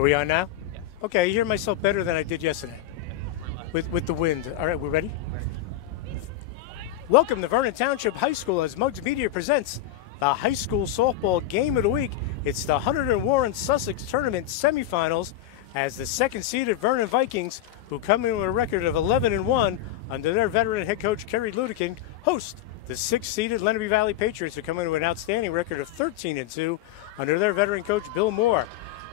Are we on now? Yes. Okay, I hear myself better than I did yesterday with the wind. All right, we're ready? Welcome to Vernon Township High School as Muggs Media presents the high school softball game of the week. It's the 100 and Warren Sussex Tournament semifinals as the second-seeded Vernon Vikings, who come in with a record of 11-1 under their veteran head coach Kerry Ludekin, host the sixth-seeded Lenape Valley Patriots, who come in with an outstanding record of 13-2 under their veteran coach Bill Moore.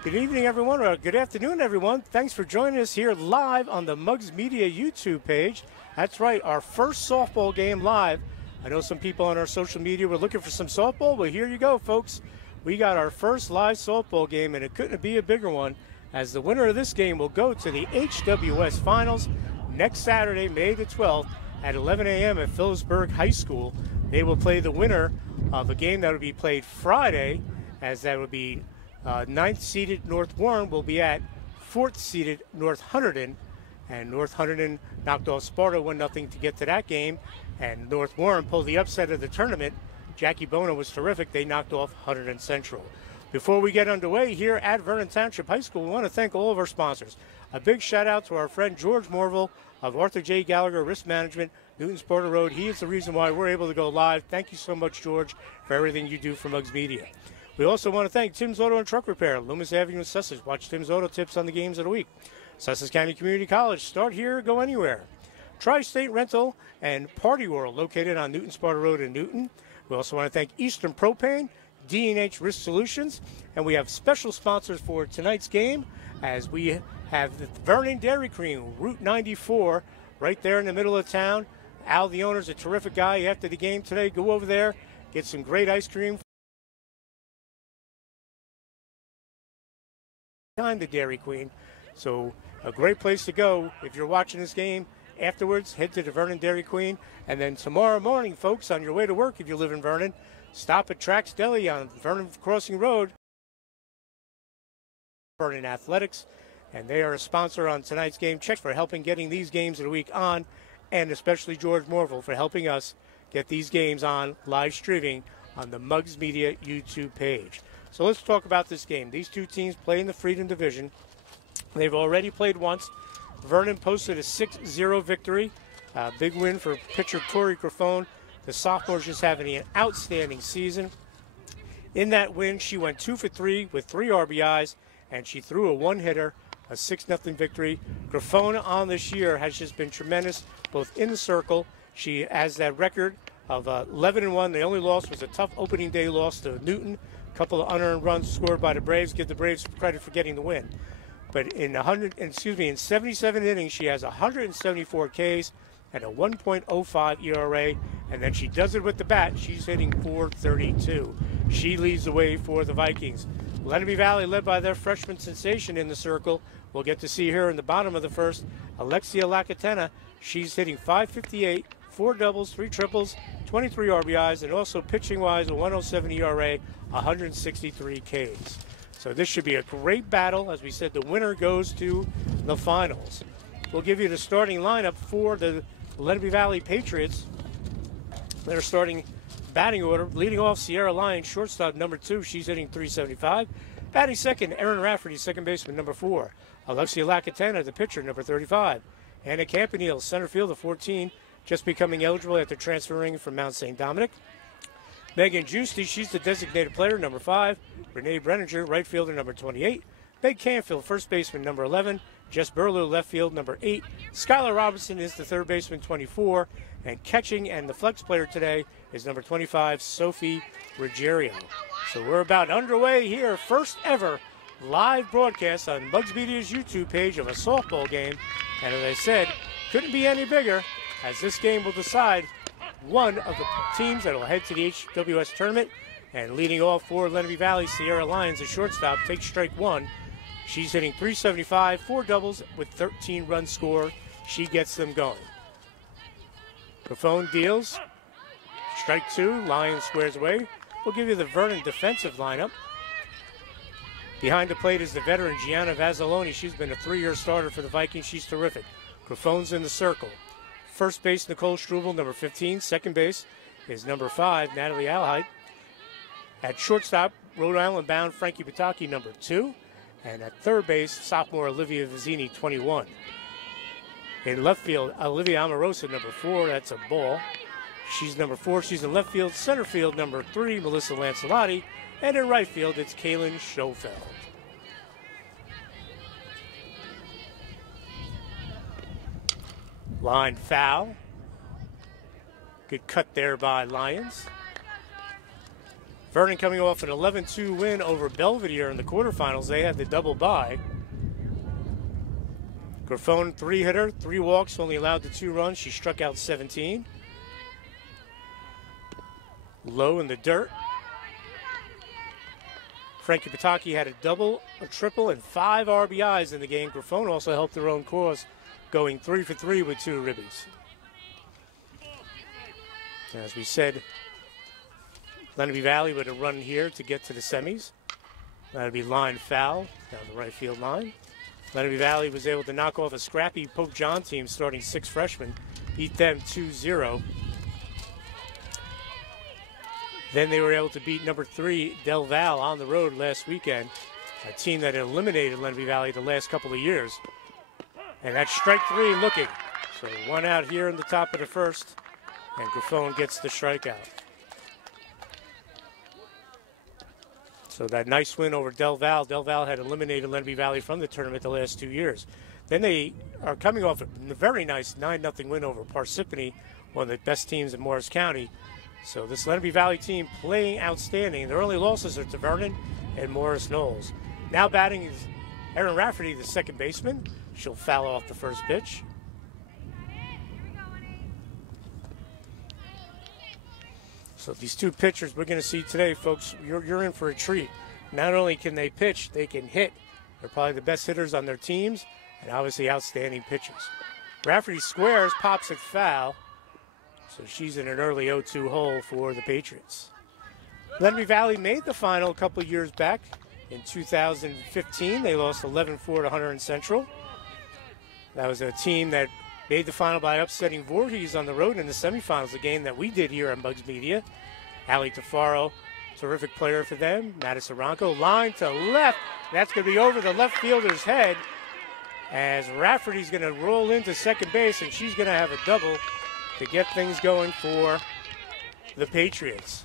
Good evening, everyone, or good afternoon, everyone. Thanks for joining us here live on the Muggs Media YouTube page. That's right, our first softball game live. I know some people on our social media were looking for some softball. Well, here you go, folks. We got our first live softball game, and it couldn't be a bigger one, as the winner of this game will go to the HWS Finals next Saturday, May the 12th, at 11 a.m. at Phillipsburg High School. They will play the winner of a game that will be played Friday, as that would be 9th-seeded North Warren will be at 4th-seeded North Hunterdon, and North Hunterdon knocked off Sparta 1-0 to get to that game, and North Warren pulled the upset of the tournament. Jackie Bona was terrific. They knocked off Hunterdon Central. Before we get underway here at Vernon Township High School, we want to thank all of our sponsors. A big shout-out to our friend George Morville of Arthur J. Gallagher Risk Management, Newton Sparta Road. He is the reason why we're able to go live. Thank you so much, George, for everything you do for Muggs Media. We also want to thank Tim's Auto and Truck Repair, Loomis Avenue in Sussex. Watch Tim's Auto Tips on the games of the week. Sussex County Community College, start here, go anywhere. Tri-State Rental and Party World, located on Newton Sparta Road in Newton. We also want to thank Eastern Propane, D&H Risk Solutions, and we have special sponsors for tonight's game, as we have the Vernon Dairy Cream, Route 94, right there in the middle of town. Al, the owner, is a terrific guy. After the game today, go over there, get some great ice cream. Time the Dairy Queen, so a great place to go if you're watching this game. Afterwards, head to the Vernon Dairy Queen, and then tomorrow morning, folks, on your way to work, if you live in Vernon, stop at Trax Deli on Vernon Crossing Road. Vernon Athletics, and they are a sponsor on tonight's game. Check for helping getting these games of the week on, and especially George Morville for helping us get these games on live streaming on the Muggs Media YouTube page. So let's talk about this game. These two teams play in the Freedom Division. They've already played once. Vernon posted a 6-0 victory. Big win for pitcher Tori Grafone. The sophomore is just having an outstanding season. In that win, she went 2 for 3 with 3 RBIs, and she threw a one-hitter, a 6-0 victory. Grafone on this year has just been tremendous, both in the circle. She has that record of 11-1. The only loss was a tough opening day loss to Newton. Couple of unearned runs scored by the Braves. Give the Braves credit for getting the win. But in 77 innings, she has 174 Ks and a 1.05 ERA, and then she does it with the bat. She's hitting .432. She leads the way for the Vikings. Lenape Valley, led by their freshman sensation in the circle. We'll get to see her in the bottom of the first, Alexia Lacatena. She's hitting .558, 4 doubles, 3 triples, 23 RBIs, and also pitching-wise, a 107 ERA, 163 Ks. So this should be a great battle. As we said, the winner goes to the finals. We'll give you the starting lineup for the Lenape Valley Patriots. Their starting batting order, leading off Sierra Lyons, shortstop, number 2. She's hitting .375. Batting second, Erin Rafferty, second baseman, number 4. Alexia Lacatena, the pitcher, number 35. Anna Campanile, center field, 14. Just becoming eligible after transferring from Mount St. Dominic. Megan Giusti, she's the designated player, number 5. Renee Brenninger, right fielder, number 28. Meg Canfield, first baseman, number 11. Jess Burlew, left field, number 8. Skylar Robinson is the third baseman, 24. And catching and the flex player today is number 25, Sophie Ruggiero. So we're about underway here. First ever live broadcast on Muggs Media's YouTube page of a softball game. And as I said, couldn't be any bigger, as this game will decide one of the teams that will head to the HWS tournament. And leading off for Lenape Valley, Sierra Lyons, the shortstop, takes strike 1. She's hitting .375, 4 doubles with 13 runs scored. She gets them going. Grafone deals. Strike 2, Lyons squares away. We'll give you the Vernon defensive lineup. Behind the plate is the veteran Gianna Vazzoloni. She's been a 3-year starter for the Vikings. She's terrific. Grafone's in the circle. First base, Nicole Struble, number 15. Second base is number 5, Natalie Alhide. At shortstop, Rhode Island bound Frankie Pataki, number 2. And at third base, sophomore Olivia Vizzini, 21. In left field, Olivia Amorosa, number 4. That's a ball. She's number 4. She's in left field. Center field, number 3, Melissa Lancelotti. And in right field, it's Kaylin Schofeld. Line foul. Good cut there by Lions. Vernon coming off an 11-2 win over Belvedere in the quarterfinals. They had the double bye. Grafone, 3-hitter, 3 walks, only allowed the 2 runs. She struck out 17. Low in the dirt. Frankie Pataki had a double, a triple, and 5 RBIs in the game. Grafone also helped their own cause, going 3 for 3 with 2 ribbies. As we said, Lenape Valley with a run here to get to the semis. That'll be line foul down the right field line. Lenape Valley was able to knock off a scrappy Pope John team starting 6 freshmen, beat them 2-0. Then they were able to beat number 3 Del Val on the road last weekend, a team that had eliminated Lenape Valley the last couple of years. And that's strike 3 looking. So 1 out here in the top of the first, and Grafone gets the strikeout. So that nice win over Del Val. Del Val had eliminated Lenape Valley from the tournament the last 2 years. Then they are coming off a very nice 9-0 win over Parsippany, one of the best teams in Morris County. So this Lenape Valley team playing outstanding. Their only losses are to Vernon and Morris Knowles. Now batting is Erin Rafferty, the second baseman. She'll foul off the first pitch. So these 2 pitchers we're going to see today, folks, you're in for a treat. Not only can they pitch, they can hit. They're probably the best hitters on their teams, and obviously outstanding pitchers. Rafferty squares, pops it foul. So she's in an early 0-2 hole for the Patriots. Lenape Valley made the final a couple of years back. In 2015, they lost 11-4 to Hunter and Central. That was a team that made the final by upsetting Voorhees on the road in the semifinals, a game that we did here on Bugs Media. Ali Tafaro, terrific player for them. Madison Ronco, line to left. That's going to be over the left fielder's head as Rafferty's going to roll into second base, and she's going to have a double to get things going for the Patriots.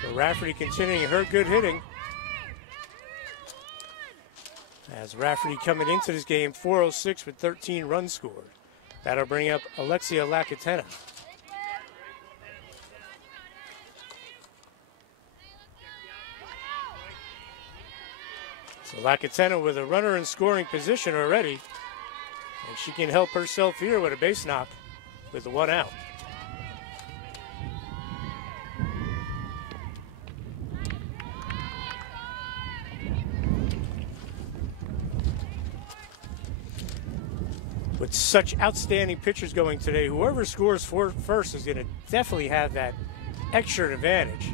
So Rafferty continuing her good hitting. As Rafferty coming into this game, 406 with 13 runs scored. That'll bring up Alexia Lacatena. So Lacatena with a runner in scoring position already. And she can help herself here with a base knock with the 1 out. With such outstanding pitchers going today, whoever scores first is going to definitely have that extra advantage.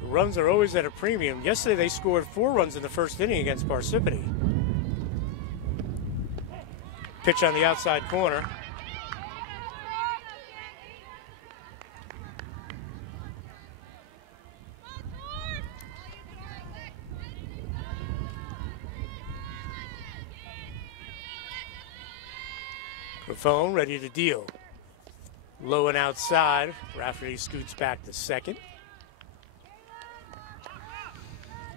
The runs are always at a premium. Yesterday they scored 4 runs in the first inning against Parsippany. Pitch on the outside corner. Grafone ready to deal. Low and outside. Rafferty scoots back to second.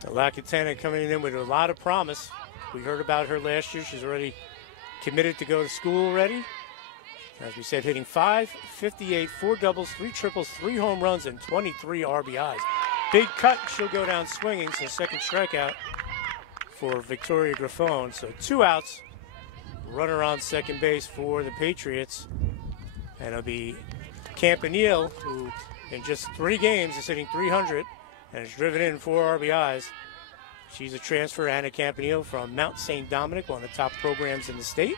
Lacatena coming in with a lot of promise. We heard about her last year. She's already committed to go to school already. As we said, hitting .558, 4 doubles, 3 triples, 3 home runs, and 23 RBIs. Big cut, she'll go down swinging, so second strikeout for Victoria Grafone. So 2 outs. Runner on second base for the Patriots. And it'll be Campanile, who in just 3 games is hitting .300 and has driven in 4 RBIs. She's a transfer, Anna Campanile, from Mount St. Dominic, one of the top programs in the state.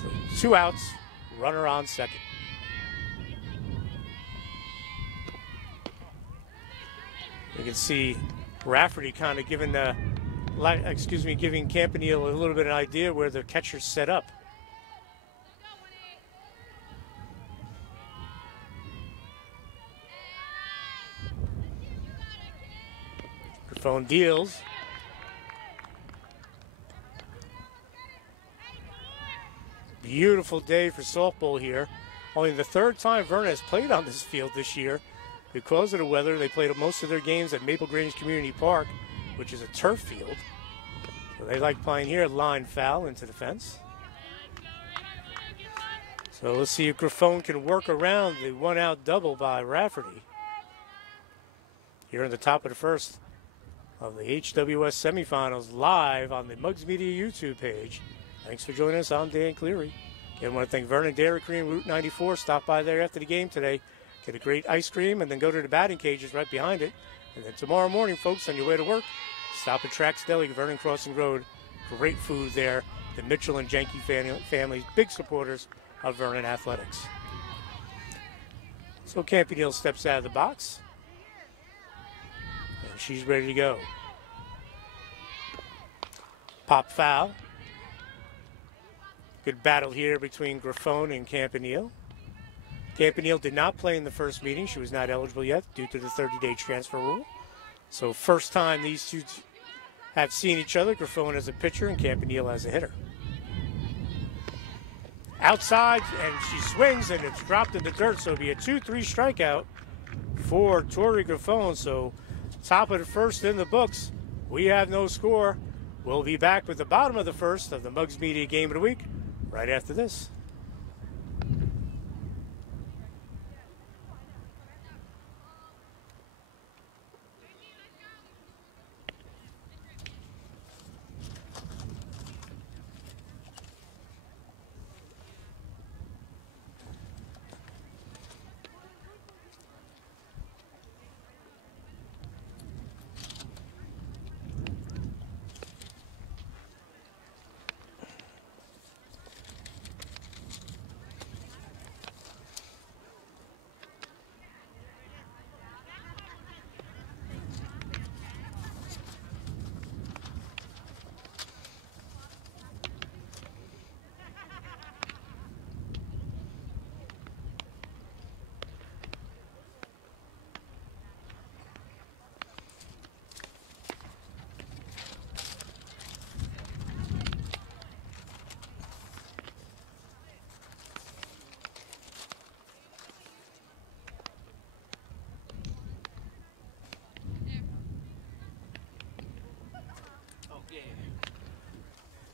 So 2 outs, runner on second. You can see Rafferty kind of giving giving Campanile a little bit of an idea where the catcher's set up. Grafone deals. Beautiful day for softball here. Only the third time Vernon has played on this field this year. Because of the weather, they played most of their games at Maple Grange Community Park, which is a turf field. So they like playing here. Line foul into the fence. So let's see if Griffon can work around the one-out double by Rafferty. Here in the top of the first of the HWS semifinals, live on the Mugs Media YouTube page. Thanks for joining us. I'm Dan Cleary. Again, I want to thank Vernon Dairy Cream, Route 94. Stop by there after the game today. Get a great ice cream and then go to the batting cages right behind it. And then tomorrow morning, folks, on your way to work, stop at Trax Deli, Vernon Crossing Road. Great food there. The Mitchell and Jenke families, big supporters of Vernon Athletics. So Campanile steps out of the box. And she's ready to go. Pop foul. Good battle here between Griffon and Campanile. Campanile did not play in the first meeting. She was not eligible yet due to the 30-day transfer rule. So first time these two have seen each other. Griffon as a pitcher and Campanile as a hitter. Outside, and she swings, and it's dropped in the dirt. So it'll be a 2-3 strikeout for Tori Griffon. So top of the first in the books. We have no score. We'll be back with the bottom of the first of the Mugs Media Game of the Week right after this.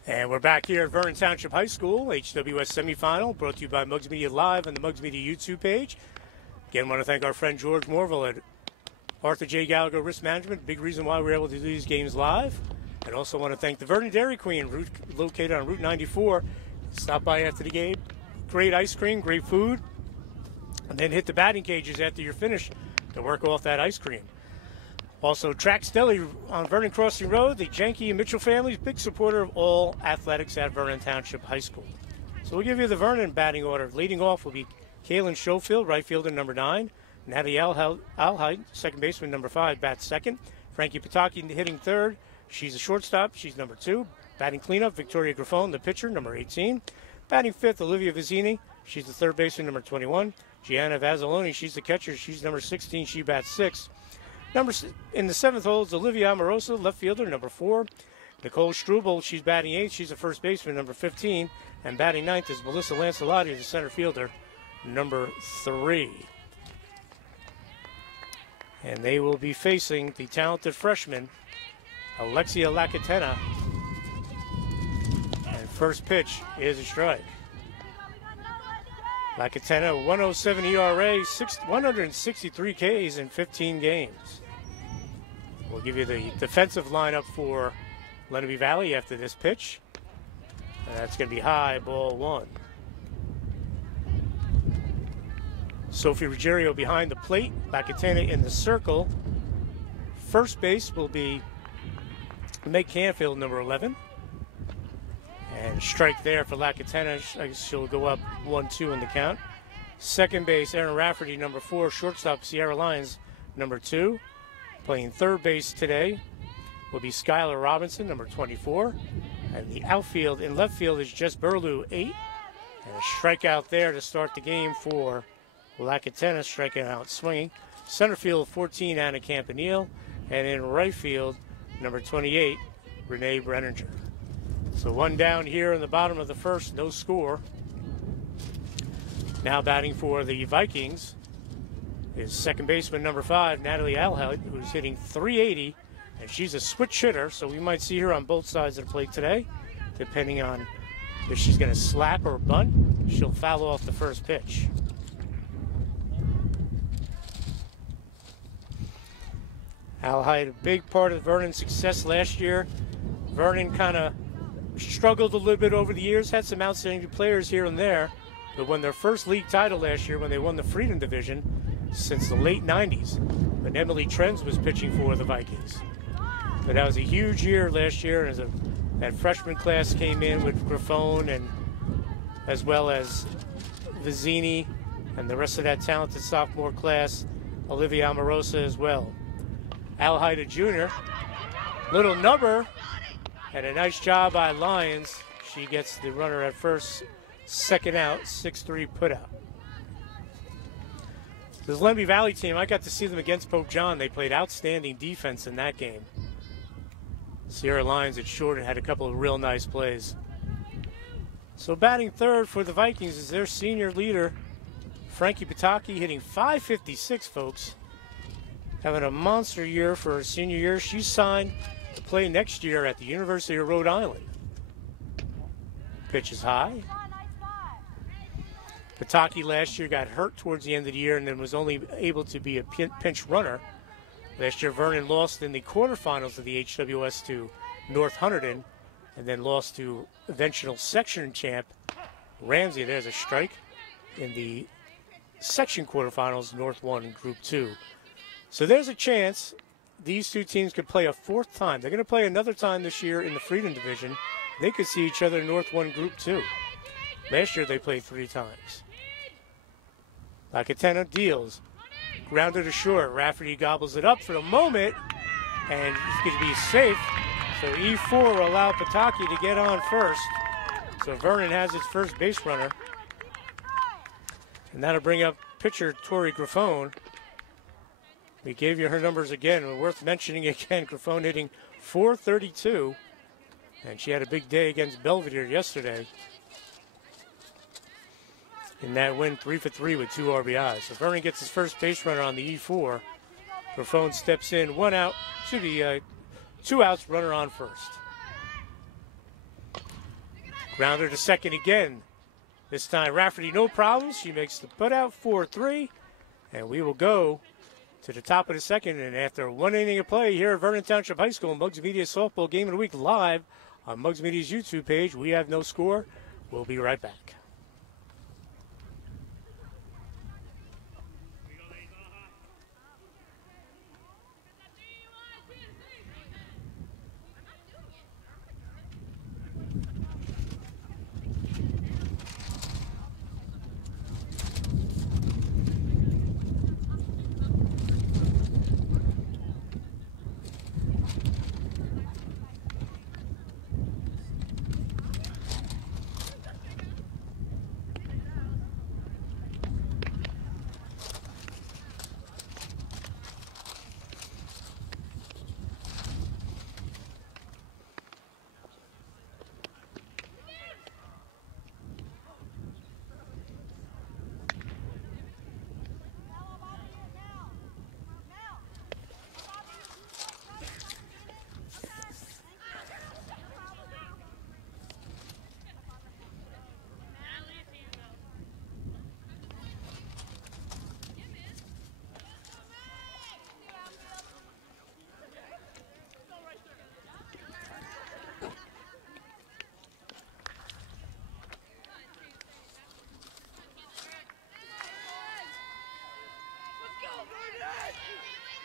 And we're back here at Vernon Township High School, HWS semifinal, brought to you by Mugs Media Live on the Mugs Media YouTube page. Again, I want to thank our friend George Morville at Arthur J. Gallagher Risk Management, big reason why we're able to do these games live. And also want to thank the Vernon Dairy Queen, located on Route 94. Stop by after the game. Great ice cream, great food. And then hit the batting cages after you're finished to work off that ice cream. Also, Trax Deli on Vernon Crossing Road, the Jenke and Mitchell families, big supporter of all athletics at Vernon Township High School. So we'll give you the Vernon batting order. Leading off will be Kaylin Schofield, right fielder, number 9. Natalie Alheit, second baseman, number 5, bats second. Frankie Pataki hitting third. She's a shortstop. She's number 2. Batting cleanup, Victoria Griffon, the pitcher, number 18. Batting fifth, Olivia Vizzini. She's the third baseman, number 21. Gianna Vazzoloni, she's the catcher. She's number 16. She bats 6. In the 7th hole is Olivia Amoroso, left fielder, number 4. Nicole Struble, she's batting 8th. She's the first baseman, number 15. And batting 9th is Melissa Lancelotti, the center fielder, number 3. And they will be facing the talented freshman, Alexia Lacatena. And first pitch is a strike. Lacatena, 107 ERA, 163 Ks in 15 games. We'll give you the defensive lineup for Lenape Valley after this pitch. And that's going to be high, ball 1. Sophie Ruggiero behind the plate. Lacatena in the circle. First base will be Meg Canfield, number 11. And strike there for Lacatena. I guess she'll go up 1-2 in the count. Second base, Erin Rafferty, number 4. Shortstop, Sierra Lyons, number 2. Playing third base today will be Skylar Robinson, number 24. And the outfield in left field is Jess Burlew, 8. And a strikeout there to start the game for Lacatena, striking out swinging. Center field, 14, Anna Campanile. And in right field, number 28, Renee Brenninger. So one down here in the bottom of the first, no score. Now batting for the Vikings is second baseman number 5, Natalie Alheld, who's hitting .380, and she's a switch hitter, so we might see her on both sides of the plate today, depending on if she's going to slap or bunt. She'll foul off the first pitch. Alheld, a big part of Vernon's success last year. Vernon kind of struggled a little bit over the years, had some outstanding players here and there, but won their first league title last year when they won the Freedom Division since the late 90s, when Emily Trends was pitching for the Vikings. But that was a huge year last year, and that freshman class came in with Grifone and as well as Vizzini and the rest of that talented sophomore class, Olivia Amorosa as well. Alheld Jr., little number, and a nice job by Lyons. She gets the runner at first, second out, 6-3 put out. This Lenape Valley team, I got to see them against Pope John. They played outstanding defense in that game. Sierra Lyons at short and had a couple of real nice plays. So batting third for the Vikings is their senior leader, Frankie Pataki, hitting .556, folks. Having a monster year for her senior year. She's signed to play next year at the University of Rhode Island. Pitch is high. Pataki last year got hurt towards the end of the year and then was only able to be a pinch runner. Last year, Vernon lost in the quarterfinals of the HWS to North Hunterdon and then lost to eventual section champ Ramsey. There's a strike in the section quarterfinals, North 1 Group 2. So there's a chance these two teams could play a fourth time. They're going to play another time this year in the Freedom Division. They could see each other in North 1 Group 2. Last year, they played 3 times. Lacatena deals. Grounded to short. Rafferty gobbles it up for the moment, and he's going to be safe. So E4 will allow Pataki to get on first. So Vernon has its first base runner. And that'll bring up pitcher Tori Grifone. We gave you her numbers again. Worth mentioning again, Grifone hitting .432. And she had a big day against Belvedere yesterday. In that win, 3 for 3 with 2 RBIs. So Vernon gets his first base runner on the E4. Grifone steps in, 1 out, should be 2 outs, runner on first. Grounder to second again. This time Rafferty, no problems. She makes the putout, 4-3. And we will go to the top of the second. And after 1 inning of play here at Vernon Township High School, Muggs Media Softball Game of the Week live on Muggs Media's YouTube page. We have no score. We'll be right back.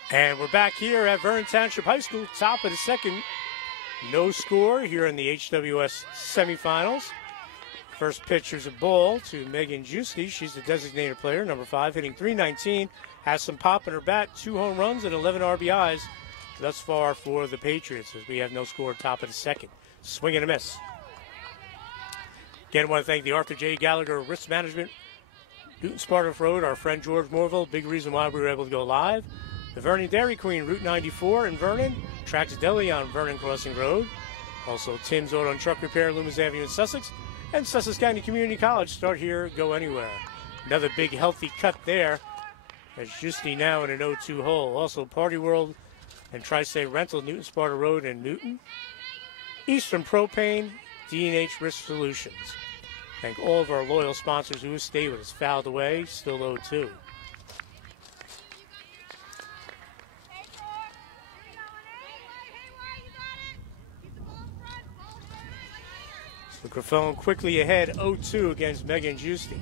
And we're back here at Vernon Township High School, top of the second. No score here in the HWS semifinals. First pitch is a ball to Megan Juicy. She's the designated player, number 5, hitting .319. Has some pop in her bat, 2 home runs and 11 RBIs thus far for the Patriots, as we have no score top of the second. Swing and a miss. Again, I want to thank the Arthur J. Gallagher Risk Management, Newton Sparta Road, our friend George Morville, big reason why we were able to go live. The Vernon Dairy Queen, Route 94 in Vernon. Trax Deli on Vernon Crossing Road. Also, Tim's Auto and Truck Repair, Loomis Avenue in Sussex, and Sussex County Community College. Start here, go anywhere. Another big healthy cut there. As Justy now in an 0-2 hole. Also, Party World and Tri-State Rental, Newton Sparta Road in Newton. Eastern Propane, D&H Risk Solutions. Thank all of our loyal sponsors who have stayed with us. Fouled away, still 0-2. So Grifone quickly ahead, 0-2 against Megan Justy.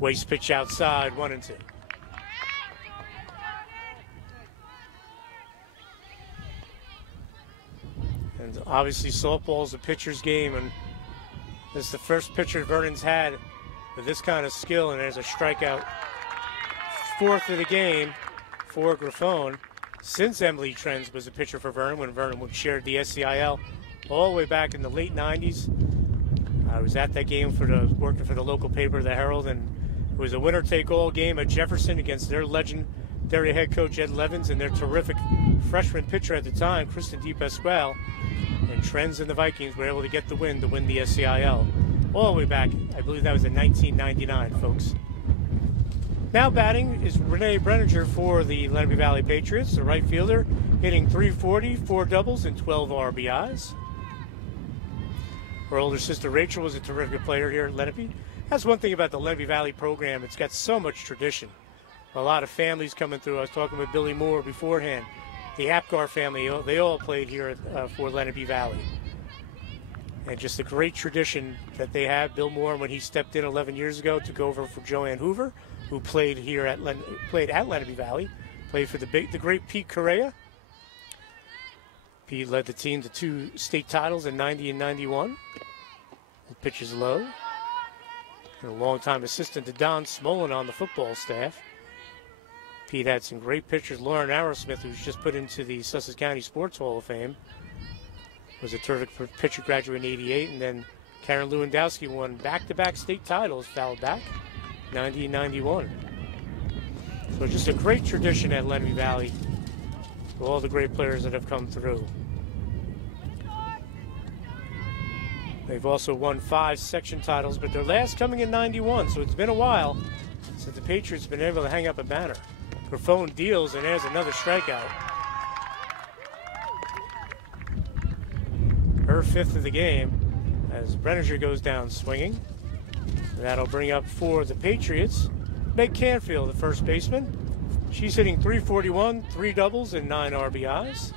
Waste pitch outside, 1-2. And obviously softball is a pitcher's game, and this is the first pitcher Vernon's had with this kind of skill, and there's a strikeout. Fourth of the game for Grifone since Emily Trends was a pitcher for Vernon when Vernon shared the SCIL all the way back in the late 90s. I was at that game working for the local paper, the Herald, and it was a winner-take-all game at Jefferson against their legendary head coach, Ed Levins, and their terrific freshman pitcher at the time, Kristen DePasquale. And Trends and the Vikings were able to get the win to win the SCIL. All the way back, I believe that was in 1999, folks. Now batting is Renee Brenninger for the Lenape Valley Patriots, the right fielder, hitting .340, 4 doubles, and 12 RBIs. Her older sister Rachel was a terrific player here at Lenape. That's one thing about the Lenape Valley program. It's got so much tradition. A lot of families coming through. I was talking with Billy Moore beforehand. The Apgar family, they all played here for Lenape Valley. And just a great tradition that they have. Bill Moore, when he stepped in 11 years ago, took over for Joanne Hoover, who played here at Lenape Valley, played for the great Pete Correa. Pete led the team to 2 state titles in 90 and 91. The pitch is low. And a longtime assistant to Don Smolin on the football staff. Pete had some great pitchers. Lauren Arrowsmith, who's just put into the Sussex County Sports Hall of Fame, was a terrific pitcher, graduate in '88. And then Karen Lewandowski won back-to-back state titles, fouled back, 90 and 91. So just a great tradition at Lenape Valley for all the great players that have come through. They've also won 5 section titles, but their last coming in 91, so it's been a while since the Patriots have been able to hang up a banner. Grifone deals, and there's another strikeout. Her 5th of the game as Brenninger goes down swinging. That'll bring up for the Patriots Meg Canfield, the first baseman. She's hitting .341, 3 doubles, and 9 RBIs.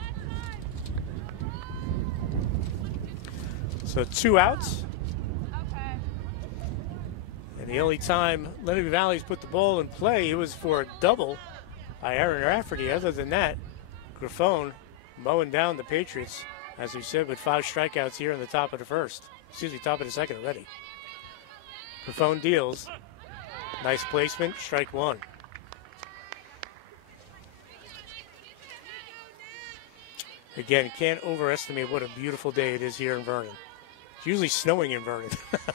So 2 outs. Okay. And the only time Lenape Valley's put the ball in play, it was for a double by Aaron Rafferty. Other than that, Grifone mowing down the Patriots, as we said, with 5 strikeouts here in the top of the second already. Grifone deals. Nice placement, strike 1. Again, can't overestimate what a beautiful day it is here in Vernon. It's usually snowing in Vernon,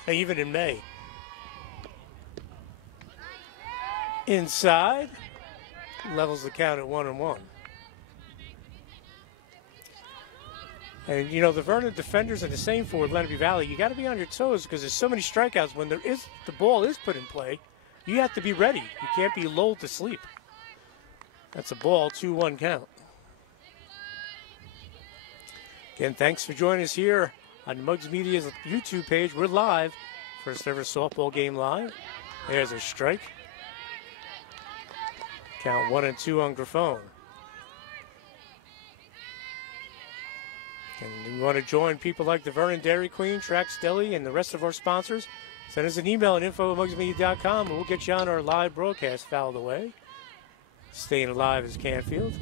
even in May. Inside, levels the count at 1-1. And, you know, the Vernon defenders are the same for Lenape Valley. You got to be on your toes because there's so many strikeouts. When the ball is put in play, you have to be ready. You can't be lulled to sleep. That's a ball, 2-1 count. Again, thanks for joining us here on Muggs Media's YouTube page. We're live. First ever softball game live. There's a strike. Count 1-2 on Grifone. And you want to join people like the Vernon Dairy Queen, Trax Deli, and the rest of our sponsors, send us an email at info@muggsmedia.com and we'll get you on our live broadcast. Fouled away. Staying alive is Canfield.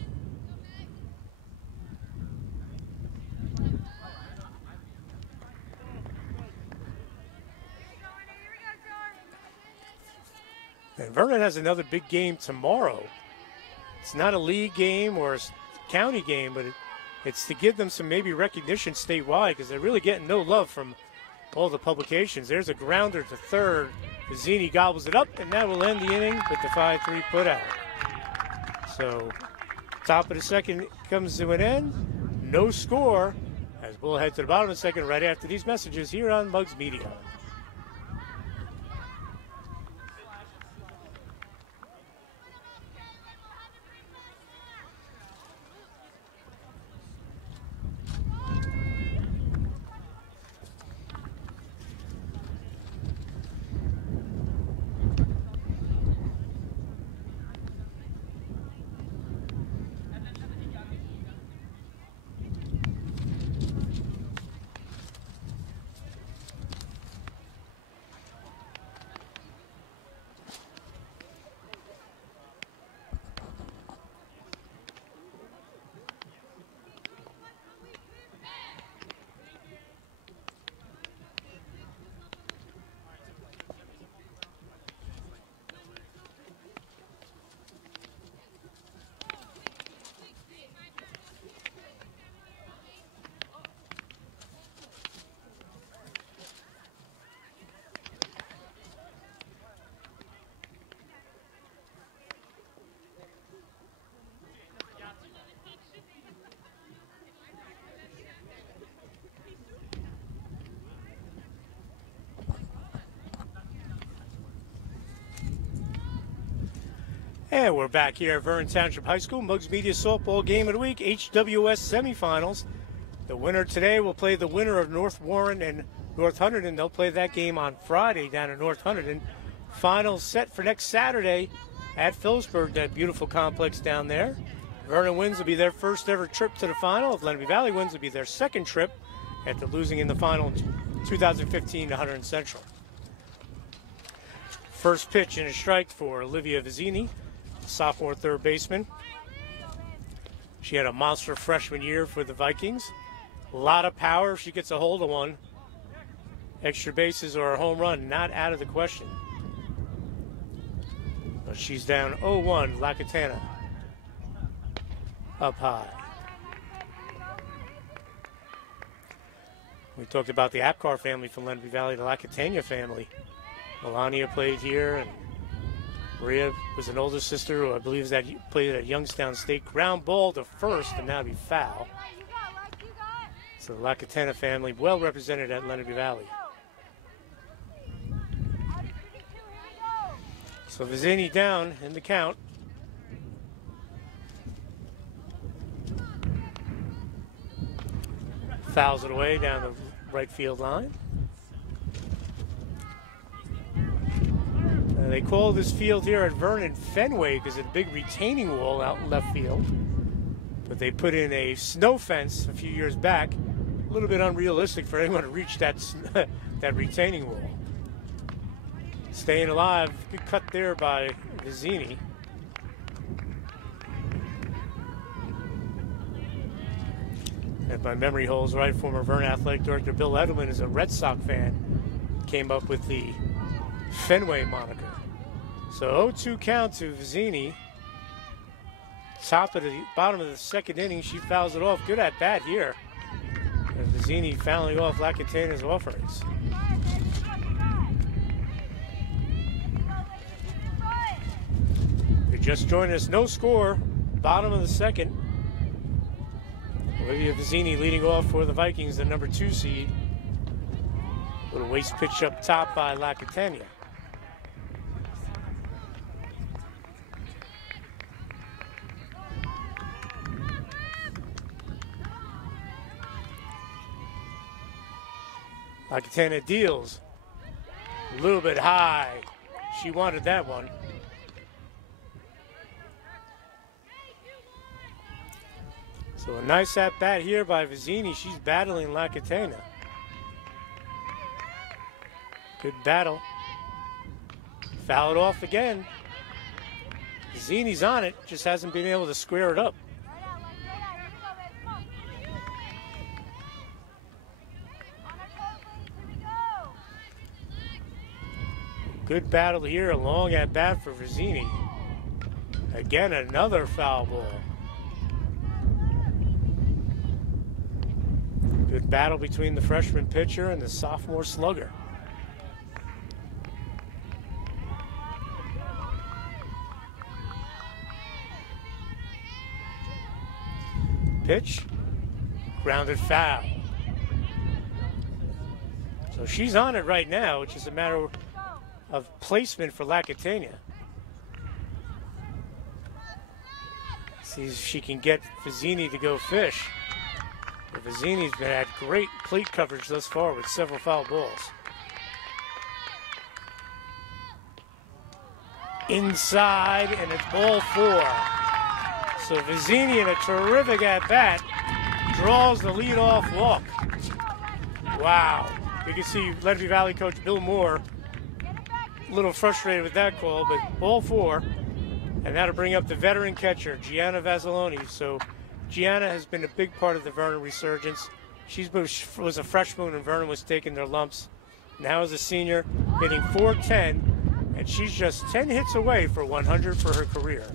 And Vernon has another big game tomorrow. It's not a league game or a county game, but it's to give them some maybe recognition statewide because they're really getting no love from all the publications. There's a grounder to third. Vizzini gobbles it up, and that will end the inning with the 5-3 putout. So top of the second comes to an end. no score, as we'll head to the bottom of the second right after these messages here on Mugs Media. And we're back here at Vernon Township High School, Mugs Media softball game of the week, HWS semifinals. The winner today will play the winner of North Warren and North Hunterdon. They'll play that game on Friday down at North Hunterdon. Finals set for next Saturday at Phillipsburg, that beautiful complex down there. Vernon wins will be their first ever trip to the final. If Lenape Valley wins, will be their second trip after losing in the final in 2015 to Hunterdon Central. First pitch and a strike for Olivia Vizzini, sophomore third baseman. She had a monster freshman year for the Vikings. A lot of power if she gets a hold of one. Extra bases or a home run, not out of the question. But she's down 0-1, Lacatana up high. We talked about the Apcar family from Lenape Valley, the Lacatana family. Melania played here, and Maria was an older sister who I believe is that played at Youngstown State. Ground ball to first, and now be foul. So the Lacatana family well represented at Lenape Valley. So Vizzini down in the count. Fouls it away down the right field line. They call this field here at Vernon Fenway because it's a big retaining wall out in left field. But they put in a snow fence a few years back. A little bit unrealistic for anyone to reach that, that retaining wall. Staying alive, good cut there by Vizzini. If my memory holds right, former Vernon Athletic Director Bill Edelman is a Red Sox fan. Came up with the Fenway moniker. So 0-2 count to Vizzini. Top of the bottom of the second inning, she fouls it off. Good at bat here. And Vizzini fouling off Lacatana's offerings. They just joined us, no score. Bottom of the second. Olivia Vizzini leading off for the Vikings, the number 2 seed. Little waste pitch up top by Lacatana. Lacatana deals. A little bit high. She wanted that one. So a nice at bat here by Vizzini. She's battling Lacatana. Good battle. Foul it off again. Vizzini's on it, just hasn't been able to square it up. Good battle here, a long at bat for Vizzini. Again, another foul ball. Good battle between the freshman pitcher and the sophomore slugger. Pitch. Grounded foul. So she's on it right now, which is a matter of placement for Lacatania. See if she can get Vizzini to go fish. But Vizzini's been had great plate coverage thus far with several foul balls. Inside, and it's ball 4. So Vizzini, in a terrific at-bat, draws the leadoff walk. Wow. You can see Lenape Valley coach Bill Moore a little frustrated with that call, but ball 4. And that'll bring up the veteran catcher, Gianna Vazzoloni. So Gianna has been a big part of the Vernon resurgence. She was a freshman when Vernon was taking their lumps. Now as a senior, hitting .410, and she's just 10 hits away for 100 for her career.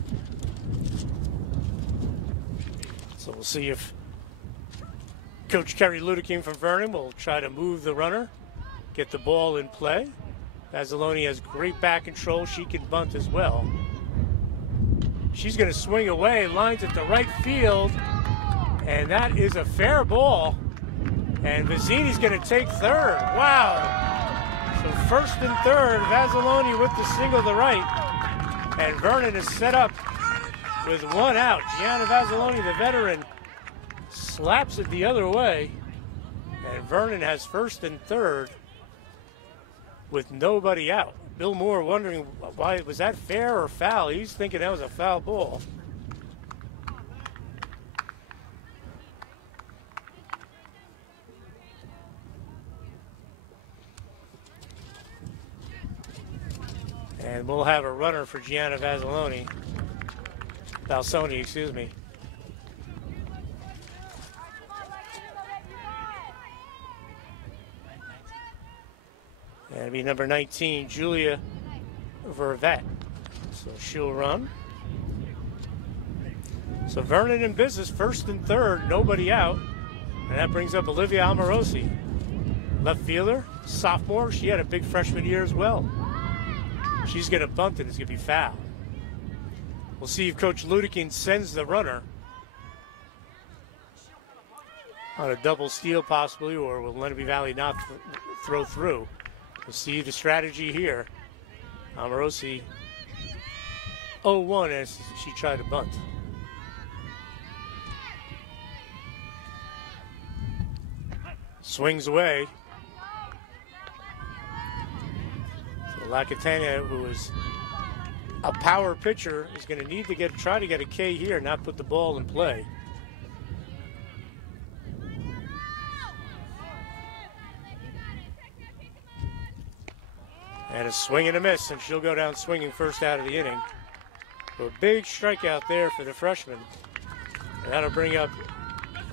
So we'll see if Coach Kerry Ludeking from Vernon will try to move the runner, get the ball in play. Vazzoloni has great back control. She can bunt as well. She's going to swing away, lines at the right field, and that is a fair ball. And Vizzini's going to take third. Wow. So first and third, Vazzoloni with the single to right. And Vernon is set up with one out. Gianna Vazzoloni, the veteran, slaps it the other way. And Vernon has first and third with nobody out. Bill Moore wondering why, was that fair or foul? He's thinking that was a foul ball. And we'll have a runner for Gianna Vazzoloni. Balsoni, excuse me. And it'll be number 19, Julia Vervet. So she'll run. So Vernon in business, first and third, nobody out. And that brings up Olivia Amorosi. Left fielder, sophomore. She had a big freshman year as well. She's going to bunt and it's going to be foul. We'll see if Coach Ludeking sends the runner on a double steal possibly, or will Lenape Valley not throw through. We'll see the strategy here. Amorosi 0-1 as she tried to bunt. Swings away. So Lacatania, who is a power pitcher, is going to need to try to get a K here, not put the ball in play. And a swing and a miss, and she'll go down swinging first out of the inning. So a big strikeout there for the freshman. And that'll bring up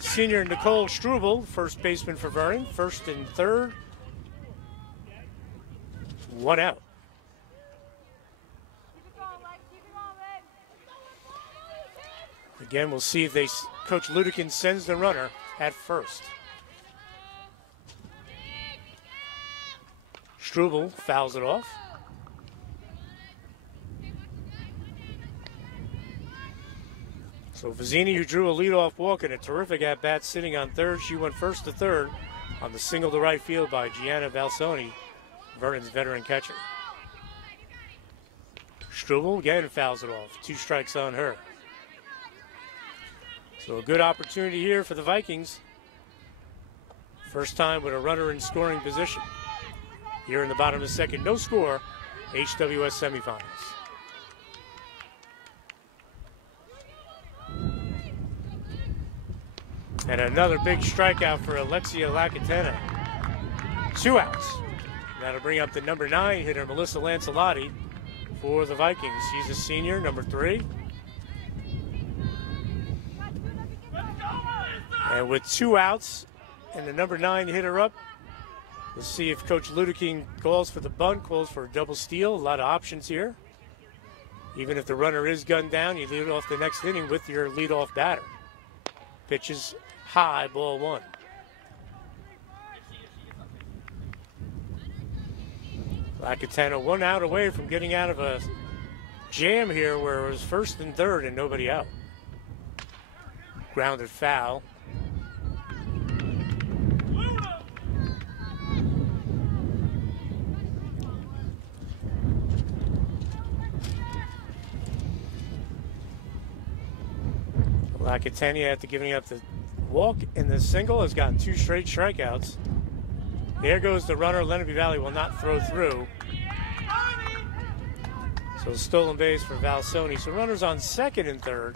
senior Nicole Struble, first baseman for Vernon, first and third. One out. Again, we'll see if Coach Ludeking sends the runner at first. Struble fouls it off. So Vizzini, who drew a leadoff walk and a terrific at-bat sitting on third, she went first to third on the single to right field by Gianna Balsoni, Vernon's veteran catcher. Struble again fouls it off. 2 strikes on her. So a good opportunity here for the Vikings. First time with a runner in scoring position. Here in the bottom of the second, no score, HWS semifinals. And another big strikeout for Alexia Lacatena. 2 outs. That'll bring up the number 9 hitter, Melissa Lancelotti, for the Vikings. She's a senior, number 3. And with 2 outs and the number 9 hitter up, we'll see if Coach Ludeking calls for the bunt, calls for a double steal. A lot of options here. Even if the runner is gunned down, you lead off the next inning with your leadoff batter. Pitches high, ball 1. Lacatena 1 out away from getting out of a jam here where it was first and third and nobody out. Grounded foul. Lacatania, after giving up the walk in the single, has gotten 2 straight strikeouts. There goes the runner. Lenape Valley will not throw through. So stolen base for Valsoni. So runners on second and third.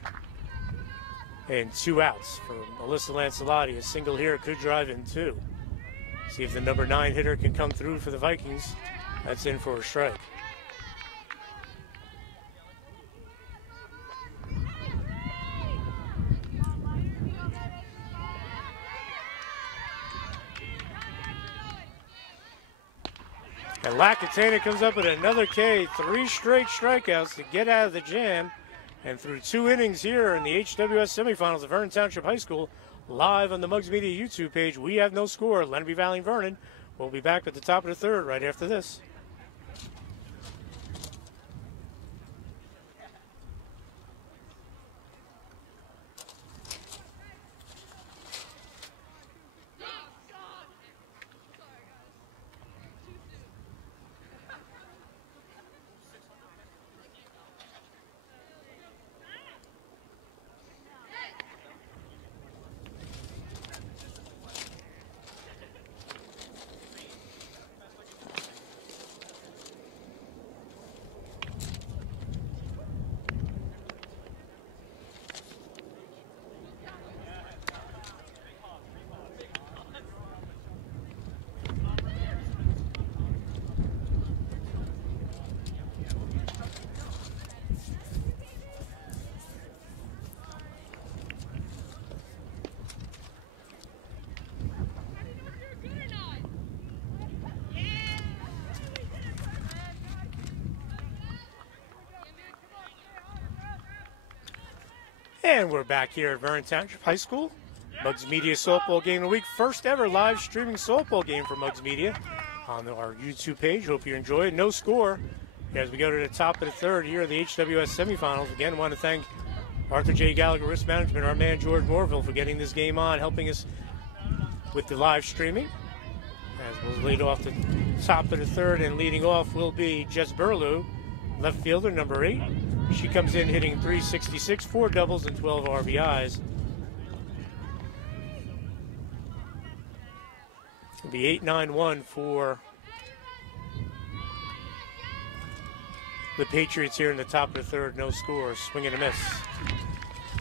And 2 outs for Melissa Lancelotti. A single here could drive in 2. See if the number 9 hitter can come through for the Vikings. That's in for a strike. And Lacatana comes up with another K, 3 straight strikeouts to get out of the jam. And through 2 innings here in the HWS semifinals of Vernon Township High School, live on the Mugs Media YouTube page, we have no score. Lenape Valley and Vernon. We'll be back at the top of the third right after this. And we're back here at Vernon Township High School. Mugs Media softball game of the week. First ever live streaming softball game for Mugs Media on our YouTube page. Hope you enjoy it. No score as we go to the top of the third here of the HWS semifinals. Again, want to thank Arthur J. Gallagher Risk Management, our man George Morville, for getting this game on, helping us with the live streaming. As we'll lead off the top of the third, and leading off will be Jess Burlew, left fielder, number 8. She comes in hitting .366, 4 doubles and 12 RBIs. It'll be 8-9-1 for the Patriots here in the top of the third. No score, swing and a miss.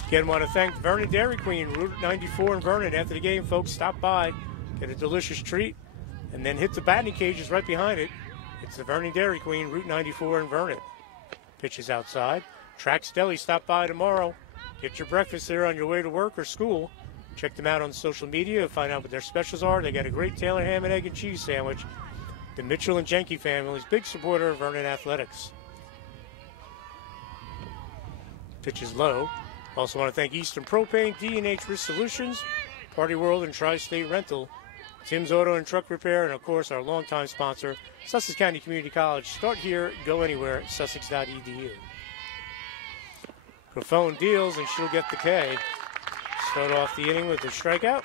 Again, want to thank Vernon Dairy Queen, Route 94 in Vernon. After the game, folks, stop by, get a delicious treat, and then hit the batting cages right behind it. It's the Vernon Dairy Queen, Route 94 in Vernon. Pitches outside. Trax Deli, stop by tomorrow. Get your breakfast there on your way to work or school. Check them out on social media and find out what their specials are. They got a great Taylor ham and egg and cheese sandwich. The Mitchell and Jenke family's big supporter of Vernon Athletics. Pitches low. Also want to thank Eastern Propane, D&H Risk Solutions, Party World and Tri-State Rental, Tim's Auto and Truck Repair, and of course our longtime sponsor, Sussex County Community College. Start here, go anywhere, sussex.edu. Grafone deals, and she'll get the K. Start off the inning with a strikeout.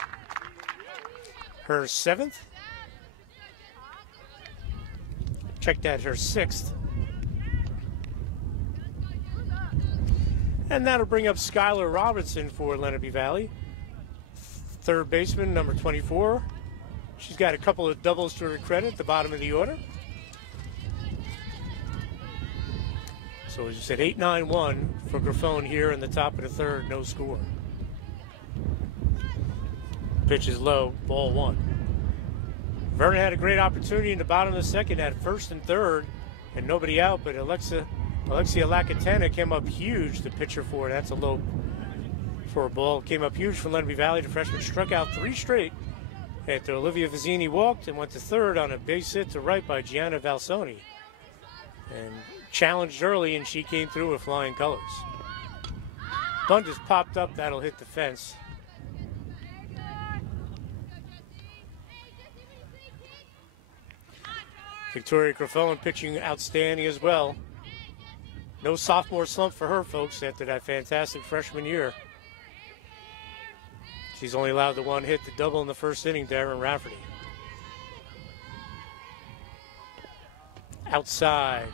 Her 7th. Check that, her 6th. And that'll bring up Skylar Robertson for Lenape Valley. Third baseman, number 24. She's got a couple of doubles to her credit at the bottom of the order. So as you said, 8-9-1 for Grafone here in the top of the third, no score. Pitch is low, ball 1. Vernon had a great opportunity in the bottom of the second at first and third, and nobody out, but Alexia Lacatana came up huge, the pitcher for it. That's a low for a ball. Came up huge for Lenape Valley. The freshman struck out 3 straight after Olivia Vizzini walked and went to third on a base hit to right by Gianna Valsoni. And challenged early, and she came through with flying colors. Bunt is popped up. That'll hit the fence. Victoria Grafone pitching outstanding as well. No sophomore slump for her, folks, after that fantastic freshman year. She's only allowed the 1 hit, the double in the first inning, Darren Rafferty. Outside,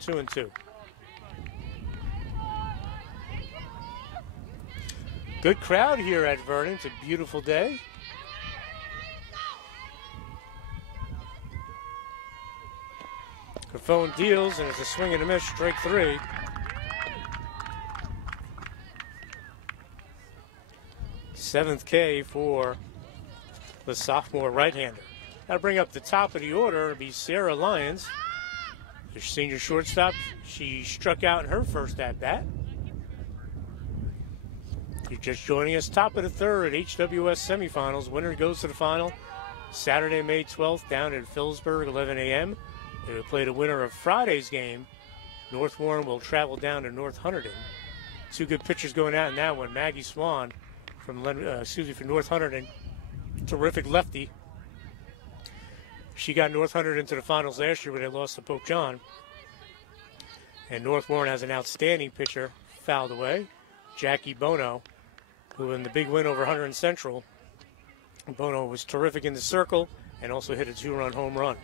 2-2. Good crowd here at Vernon. It's a beautiful day. Grafone deals, and it's a swing and a miss, strike 3. Seventh K for the sophomore right-hander. That'll bring up the top of the order. It'll be Sarah Lyons, the senior shortstop. She struck out in her first at-bat. You're just joining us, top of the third, HWS semifinals. Winner goes to the final Saturday, May 12th, down in Phillipsburg, 11 a.m. They will play the winner of Friday's game. North Warren will travel down to North Hunterdon. Two good pitchers going out in that one. Maggie Swan from North Hunterdon, terrific lefty. She got North Hunterdon to the finals last year, but they lost to Pope John. And North Warren has an outstanding pitcher, fouled away, Jackie Bono, who in the big win over Hunterdon Central, Bono was terrific in the circle and also hit a 2-run home run.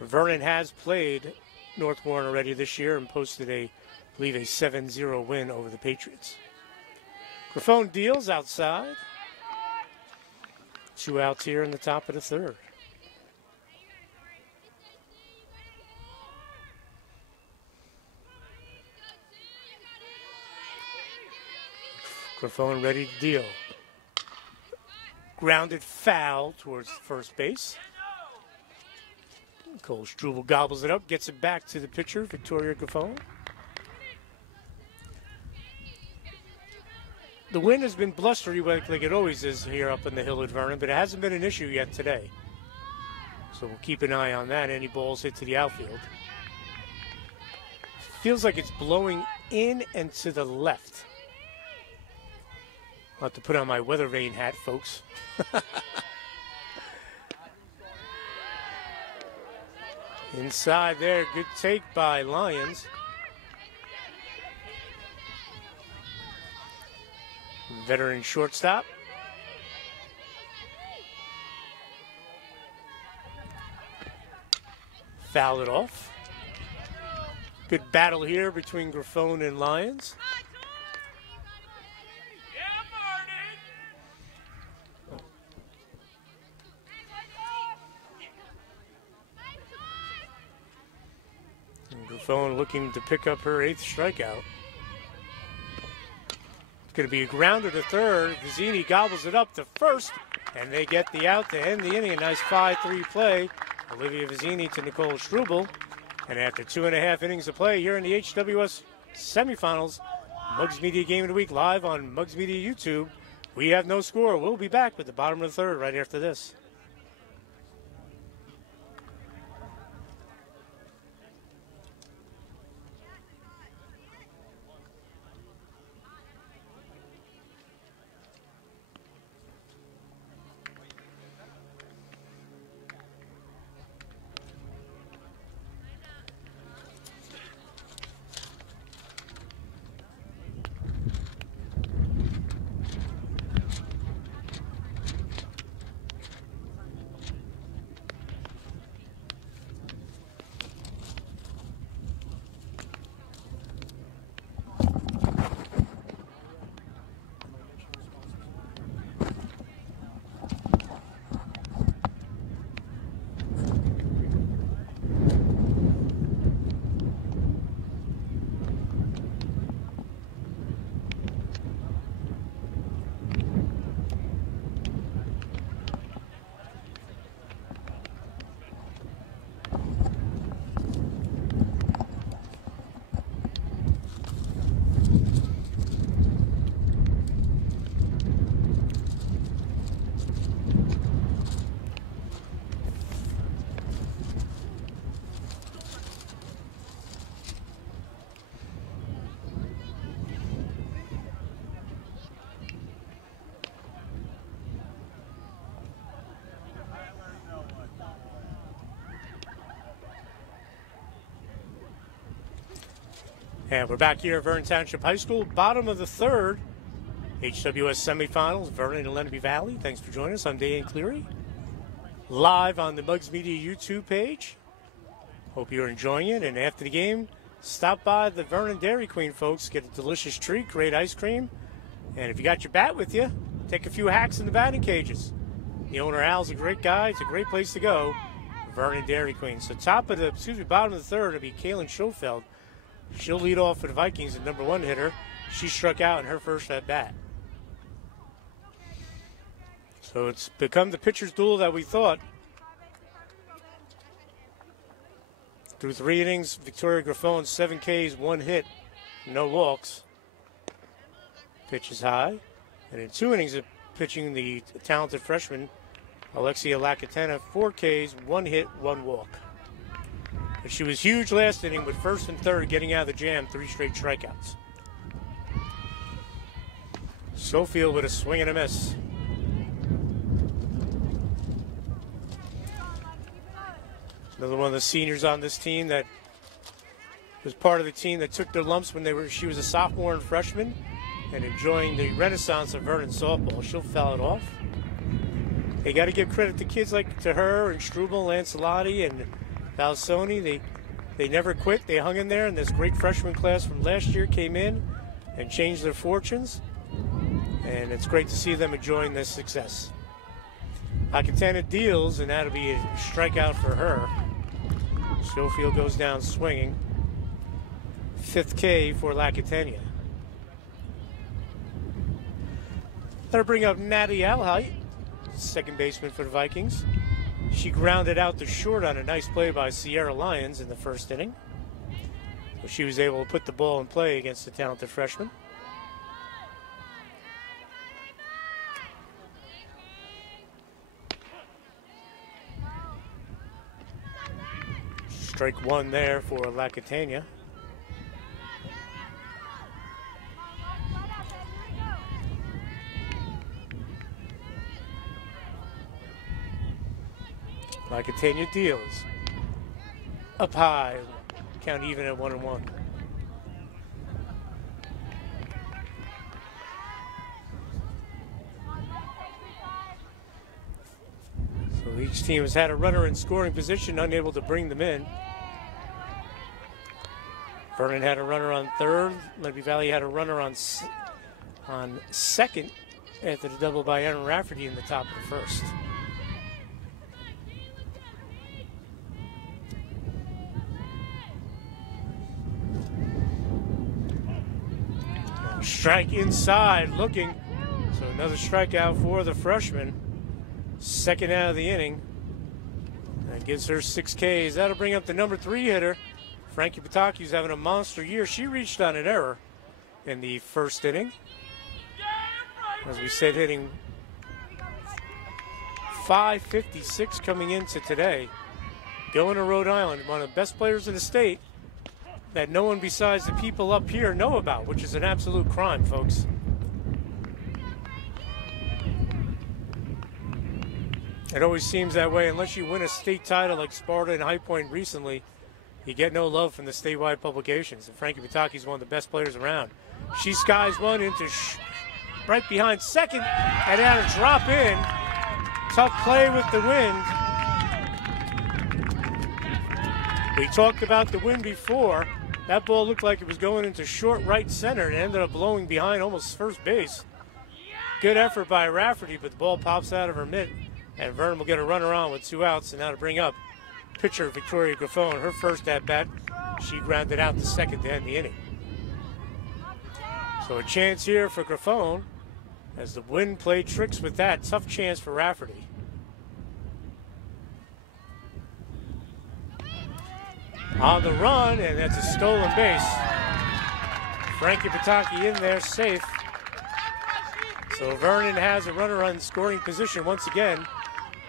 Vernon has played North Warren already this year and posted I believe a 7-0 win over the Patriots. Grafone deals outside. 2 outs here in the top of the third. Grafone ready to deal. Grounded foul towards first base. Cole Struble gobbles it up, gets it back to the pitcher, Victoria Grafone. The wind has been blustery like it always is here up in the hill at Vernon, but it hasn't been an issue yet today. So we'll keep an eye on that. Any balls hit to the outfield. Feels like it's blowing in and to the left. I'll have to put on my weather vane hat, folks. Inside there, good take by Lyons. Veteran shortstop. Fouled it off. Good battle here between Grafone and Lyons. Grafone looking to pick up her 8th strikeout. It's going to be a grounder to third. Vizzini gobbles it up to first, and they get the out to end the inning. A nice 5-3 play. Olivia Vizzini to Nicole Struble. And after 2.5 innings of play here in the HWS semifinals, Muggs Media Game of the Week live on Muggs Media YouTube. We have no score. We'll be back with the bottom of the third right after this. And we're back here at Vernon Township High School, bottom of the third. HWS semifinals, Vernon and Lenape Valley. Thanks for joining us. I'm Dan Cleary, live on the Muggs Media YouTube page. Hope you're enjoying it. And after the game, stop by the Vernon Dairy Queen, folks. Get a delicious treat, great ice cream. And if you got your bat with you, take a few hacks in the batting cages. The owner, Al's a great guy. It's a great place to go. Vernon Dairy Queen. So bottom of the third, it'll be Kaylin Schofeld. She'll lead off for the Vikings, the number 1 hitter. She struck out in her first at bat. So it's become the pitcher's duel that we thought. Through 3 innings, Victoria Grafone, 7 Ks, 1 hit, no walks. Pitch is high. And in 2 innings of pitching, the talented freshman, Alexia Lakatena, 4 Ks, 1 hit, 1 walk. But she was huge last inning with first and third getting out of the jam, 3 straight strikeouts. Schofield with a swing and a miss. Another one of the seniors on this team that was part of the team that took their lumps when she was a sophomore and freshman and enjoying the renaissance of Vernon softball. She'll foul it off. They got to give credit to kids like to her and Struble, Lancelotti, and Balsoni. They never quit. They hung in there, and this great freshman class from last year came in and changed their fortunes. And it's great to see them enjoying this success. Lakatena deals, and that'll be a strikeout for her. Schofield goes down swinging. 5th K for Lakatena. That'll bring up Natalie Alhite, second baseman for the Vikings. She grounded out to short on a nice play by Sierra Lyons in the first inning. So she was able to put the ball in play against the talented freshman. Strike 1 there for Lakatena. Lakatena deals. Up high. Count even at 1-1. So each team has had a runner in scoring position, unable to bring them in. Vernon had a runner on third. Lenape Valley had a runner on second after the double by Aaron Rafferty in the top of the first. Strike inside, looking. So another strikeout for the freshman. Second out of the inning. That gives her 6 Ks. That'll bring up the number 3 hitter. Frankie Pataki's having a monster year. She reached on an error in the first inning. As we said, hitting .556 coming into today. Going to Rhode Island, one of the best players in the state that no one besides the people up here know about, which is an absolute crime, folks. It always seems that way. Unless you win a state title like Sparta and High Point recently, you get no love from the statewide publications. And Frankie Pataki's one of the best players around. She skies one into right behind second, and had to drop in. Tough play with the wind. We talked about the wind before. That ball looked like it was going into short right center and ended up blowing behind almost first base. Good effort by Rafferty, but the ball pops out of her mitt, and Vernon will get a runner on with 2 outs. And now to bring up pitcher Victoria Grafone, her first at bat. She grounded out the second to end the inning. So a chance here for Grafone as the wind played tricks with that. Tough chance for Rafferty. On the run, and that's a stolen base. Frankie Pataki in there, safe. So Vernon has a runner on scoring position once again,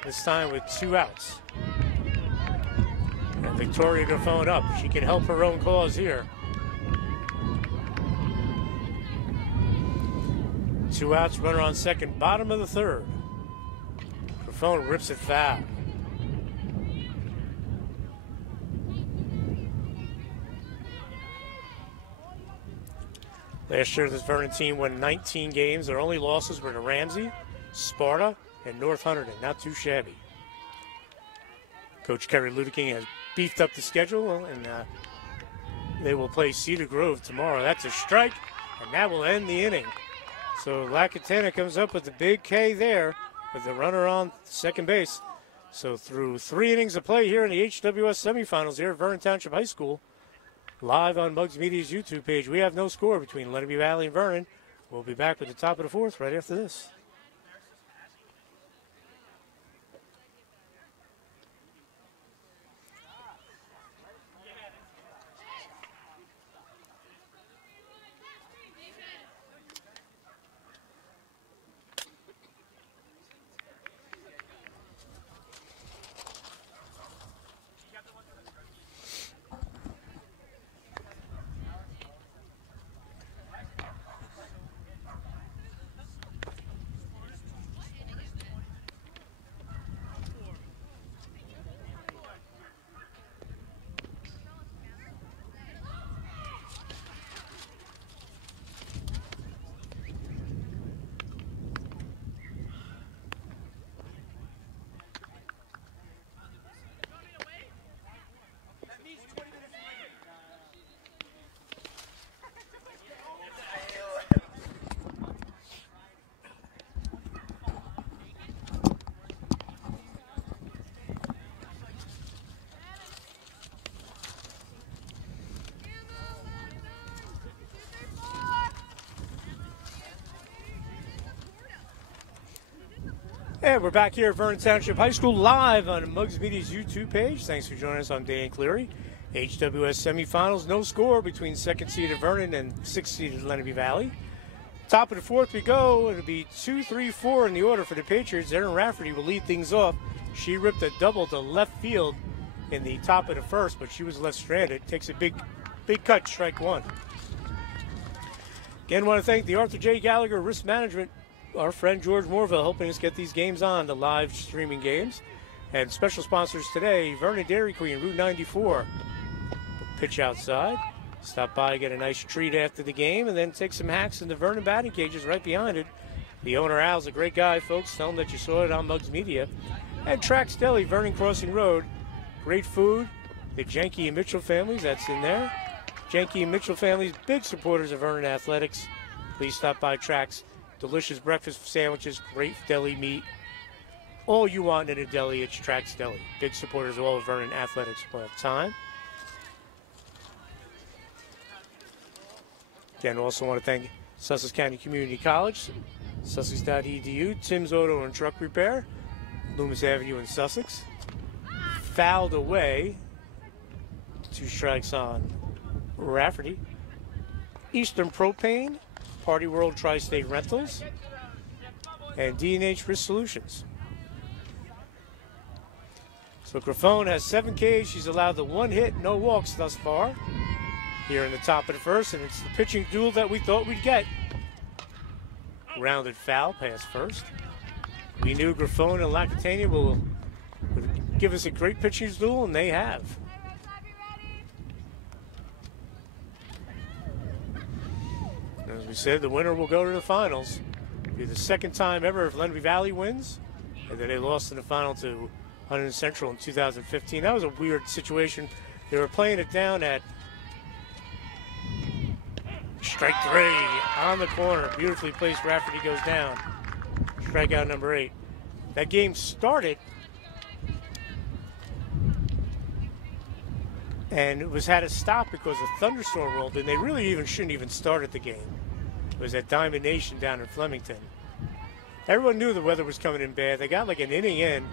this time with 2 outs. And Victoria Grafone up. She can help her own cause here. 2 outs, runner on second, bottom of the third. Grafone rips it foul. Last year, this Vernon team won 19 games. Their only losses were to Ramsey, Sparta, and North Hunterdon. Not too shabby. Coach Kerry Ludeking has beefed up the schedule, and They will play Cedar Grove tomorrow. That's a strike, and that will end the inning. So Lackawanna comes up with the big K there with the runner on second base. So through 3 innings of play here in the HWS semifinals here at Vernon Township High School, live on Muggs Media's YouTube page, we have no score between Lenape Valley and Vernon. We'll be back with the top of the 4th right after this. And we're back here at Vernon Township High School live on Muggs Media's YouTube page. Thanks for joining us. I'm Dan Cleary. HWS semifinals, no score between 2nd seeded Vernon and 6th seeded Lenape Valley. Top of the 4th we go. It'll be 2, 3, 4 in the order for the Patriots. Erin Rafferty will lead things off. She ripped a double to left field in the top of the 1st, but she was left stranded. Takes a big cut, strike 1. Again, want to thank the Arthur J. Gallagher Risk Management, our friend George Morville, helping us get these games on, the live streaming games. And special sponsors today, Vernon Dairy Queen, Route 94. Pitch outside, stop by, get a nice treat after the game, and then take some hacks in the Vernon batting cages right behind it. The owner, Al's a great guy, folks. Tell him that you saw it on Muggs Media. And Trax Deli, Vernon Crossing Road. Great food. The Jenke and Mitchell families, that's in there. Jenke and Mitchell families, big supporters of Vernon Athletics. Please stop by Trax. Delicious breakfast sandwiches, great deli meat. All you want in a deli, it's Trax Deli. Big supporters of all of Vernon Athletics all the time. Again, also want to thank Sussex County Community College, Sussex.edu, Tim's Auto and Truck Repair, Loomis Avenue in Sussex. Fouled away. 2 strikes on Rafferty. Eastern Propane, Party World Tri-State Rentals, and D&H Risk Solutions. So Grafone has 7 Ks. She's allowed the 1 hit, no walks thus far here in the top of the 1st, and it's the pitching duel that we thought we'd get. Rounded foul, pass first. We knew Grafone and Lackawanna would give us a great pitching duel, and they have. As we said, the winner will go to the finals. It'll be the 2nd time ever if Lenape Valley wins, and then they lost in the final to Huntington Central in 2015. That was a weird situation. They were playing it down at strike 3 on the corner. Beautifully placed. Rafferty goes down. Strikeout number 8. That game started and it was had to stop because a thunderstorm rolled in. They really shouldn't even started the game. It was at Diamond Nation down in Flemington. Everyone knew the weather was coming in bad. They got like an inning in.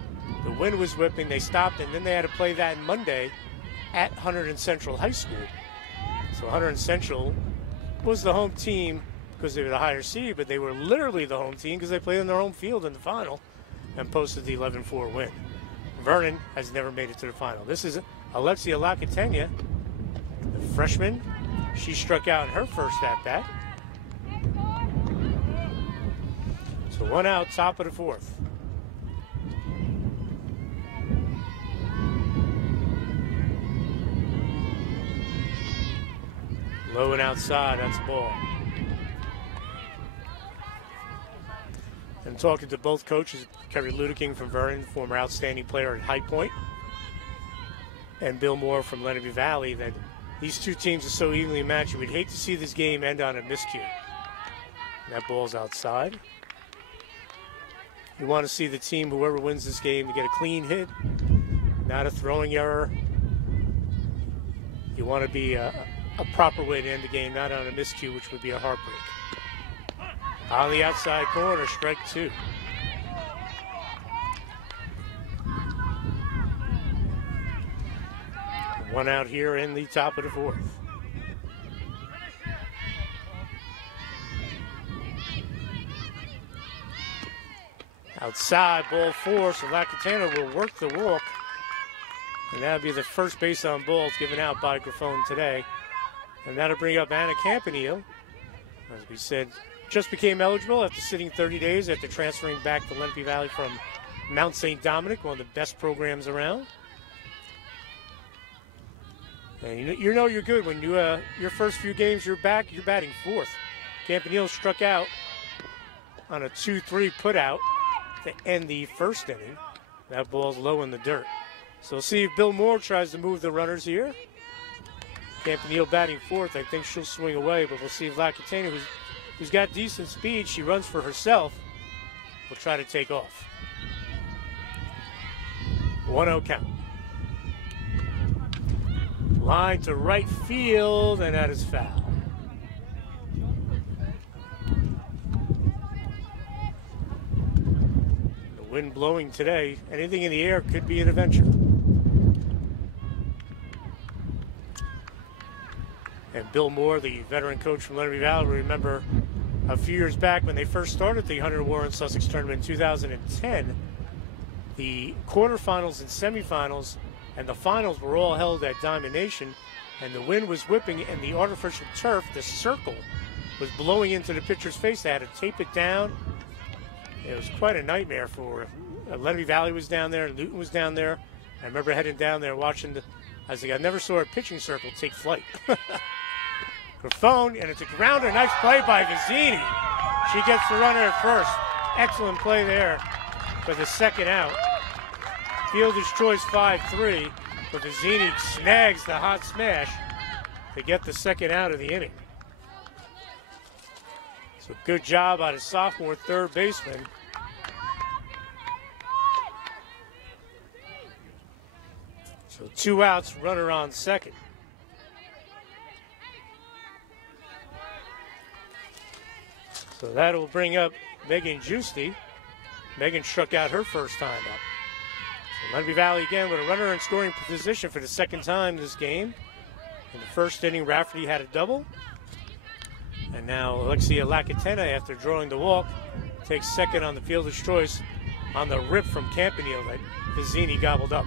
The wind was whipping. They stopped, and then they had to play that Monday at Huntington Central High School. So Huntington Central was the home team because they were the higher seed, but they were literally the home team because they played on their home field in the final and posted the 11-4 win. Vernon has never made it to the final. This is Alexia Lackawanna, the freshman. She struck out in her first at-bat. So 1 out, top of the 4th. Low and outside, that's a ball. And talking to both coaches, Kerry Ludeking from Vernon, former outstanding player at High Point, and Bill Moore from Lenape Valley, that These two teams are so evenly matched. We'd hate to see this game end on a miscue. That ball's outside. You want to see the team, whoever wins this game, to get a clean hit, not a throwing error. You want to be a proper way to end the game, not on a miscue, which would be a heartbreak. On the outside corner, strike two. One out here in the top of the fourth. Outside, ball four, so Lacatano will work the walk. And that'll be the first base on balls given out by Grifone today. And that'll bring up Anna Campanile. As we said, just became eligible after sitting 30 days after transferring back to Lenape Valley from Mount St. Dominic, one of the best programs around. And you know you're good when you your first few games you're back, you're batting fourth. Campanile struck out on a 2-3 put out to end the first inning. That ball's low in the dirt. So we'll see if Bill Moore tries to move the runners here. Campanile batting fourth. I think she'll swing away, but we'll see if Lacatano, who's got decent speed, she runs for herself, will try to take off. 1-0 count. Line to right field, and that is foul. The wind blowing today. Anything in the air could be an adventure. And Bill Moore, the veteran coach from Lenape Valley, remember a few years back when they first started the Hunter Warren Sussex tournament in 2010, the quarterfinals and semifinals and the finals were all held at Diamond Nation, and the wind was whipping, and the artificial turf, the circle, was blowing into the pitcher's face. They had to tape it down. It was quite a nightmare for Lenape Valley was down there, Newton was down there. I remember heading down there watching I was like, I never saw a pitching circle take flight. Grifone, and it's a grounder. Nice play by Vizzini. She gets the runner at first. Excellent play there for the second out. Fielder's choice 5-3, but Vizzini snags the hot smash to get the second out of the inning. So good job by the sophomore third baseman. So 2 outs, runner on second. So that'll bring up Megan Giusti. Megan struck out her first time up. So Lenape Valley again with a runner in scoring position for the second time this game. In the first inning, Rafferty had a double. And now Alexia Lacatena, after drawing the walk, takes second on the fielder's choice on the rip from Campanile that Vizzini gobbled up.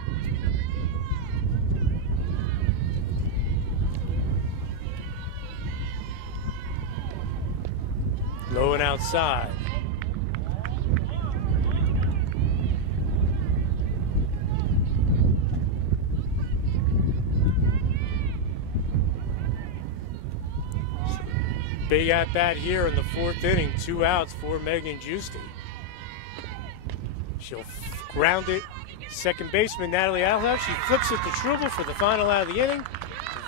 Low and outside. Big at bat here in the fourth inning. 2 outs for Megan Giusti. She'll ground it. Second baseman Natalie Alhouse. She flips it to Struble for the final out of the inning.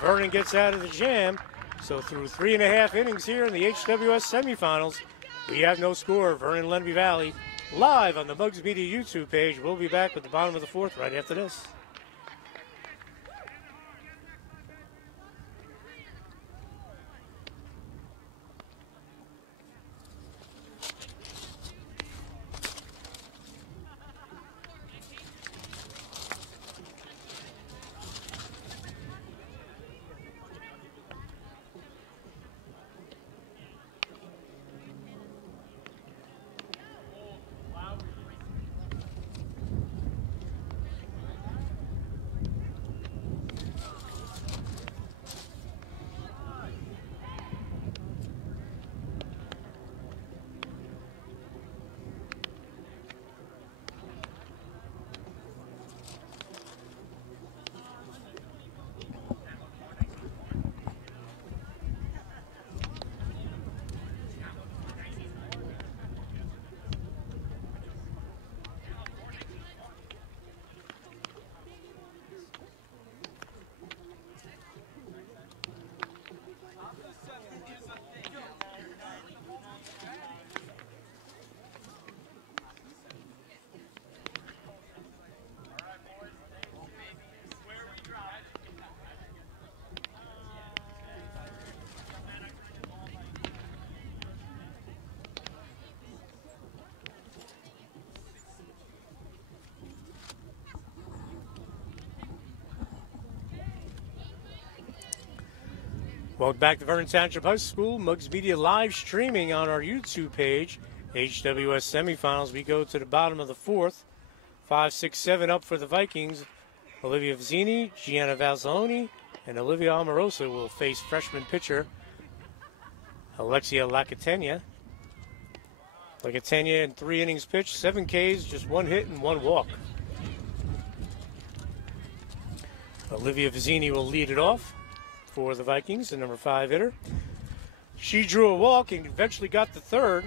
Vernon gets out of the jam. So through 3.5 innings here in the HWS semifinals, we have no score. Vernon Lenape Valley live on the Mugs Media YouTube page. We'll be back with the bottom of the fourth right after this. Welcome back to Vernon Township High School. Mugs Media live streaming on our YouTube page. HWS Semifinals. We go to the bottom of the fourth. 5-6-7 up for the Vikings. Olivia Vizzini, Gianna Valzoni, and Olivia Amorosa will face freshman pitcher Alexia Lacatena. Lacatena in 3 innings pitched, 7 Ks, just 1 hit and 1 walk. Olivia Vizzini will lead it off for the Vikings, the number 5 hitter. She drew a walk and eventually got the third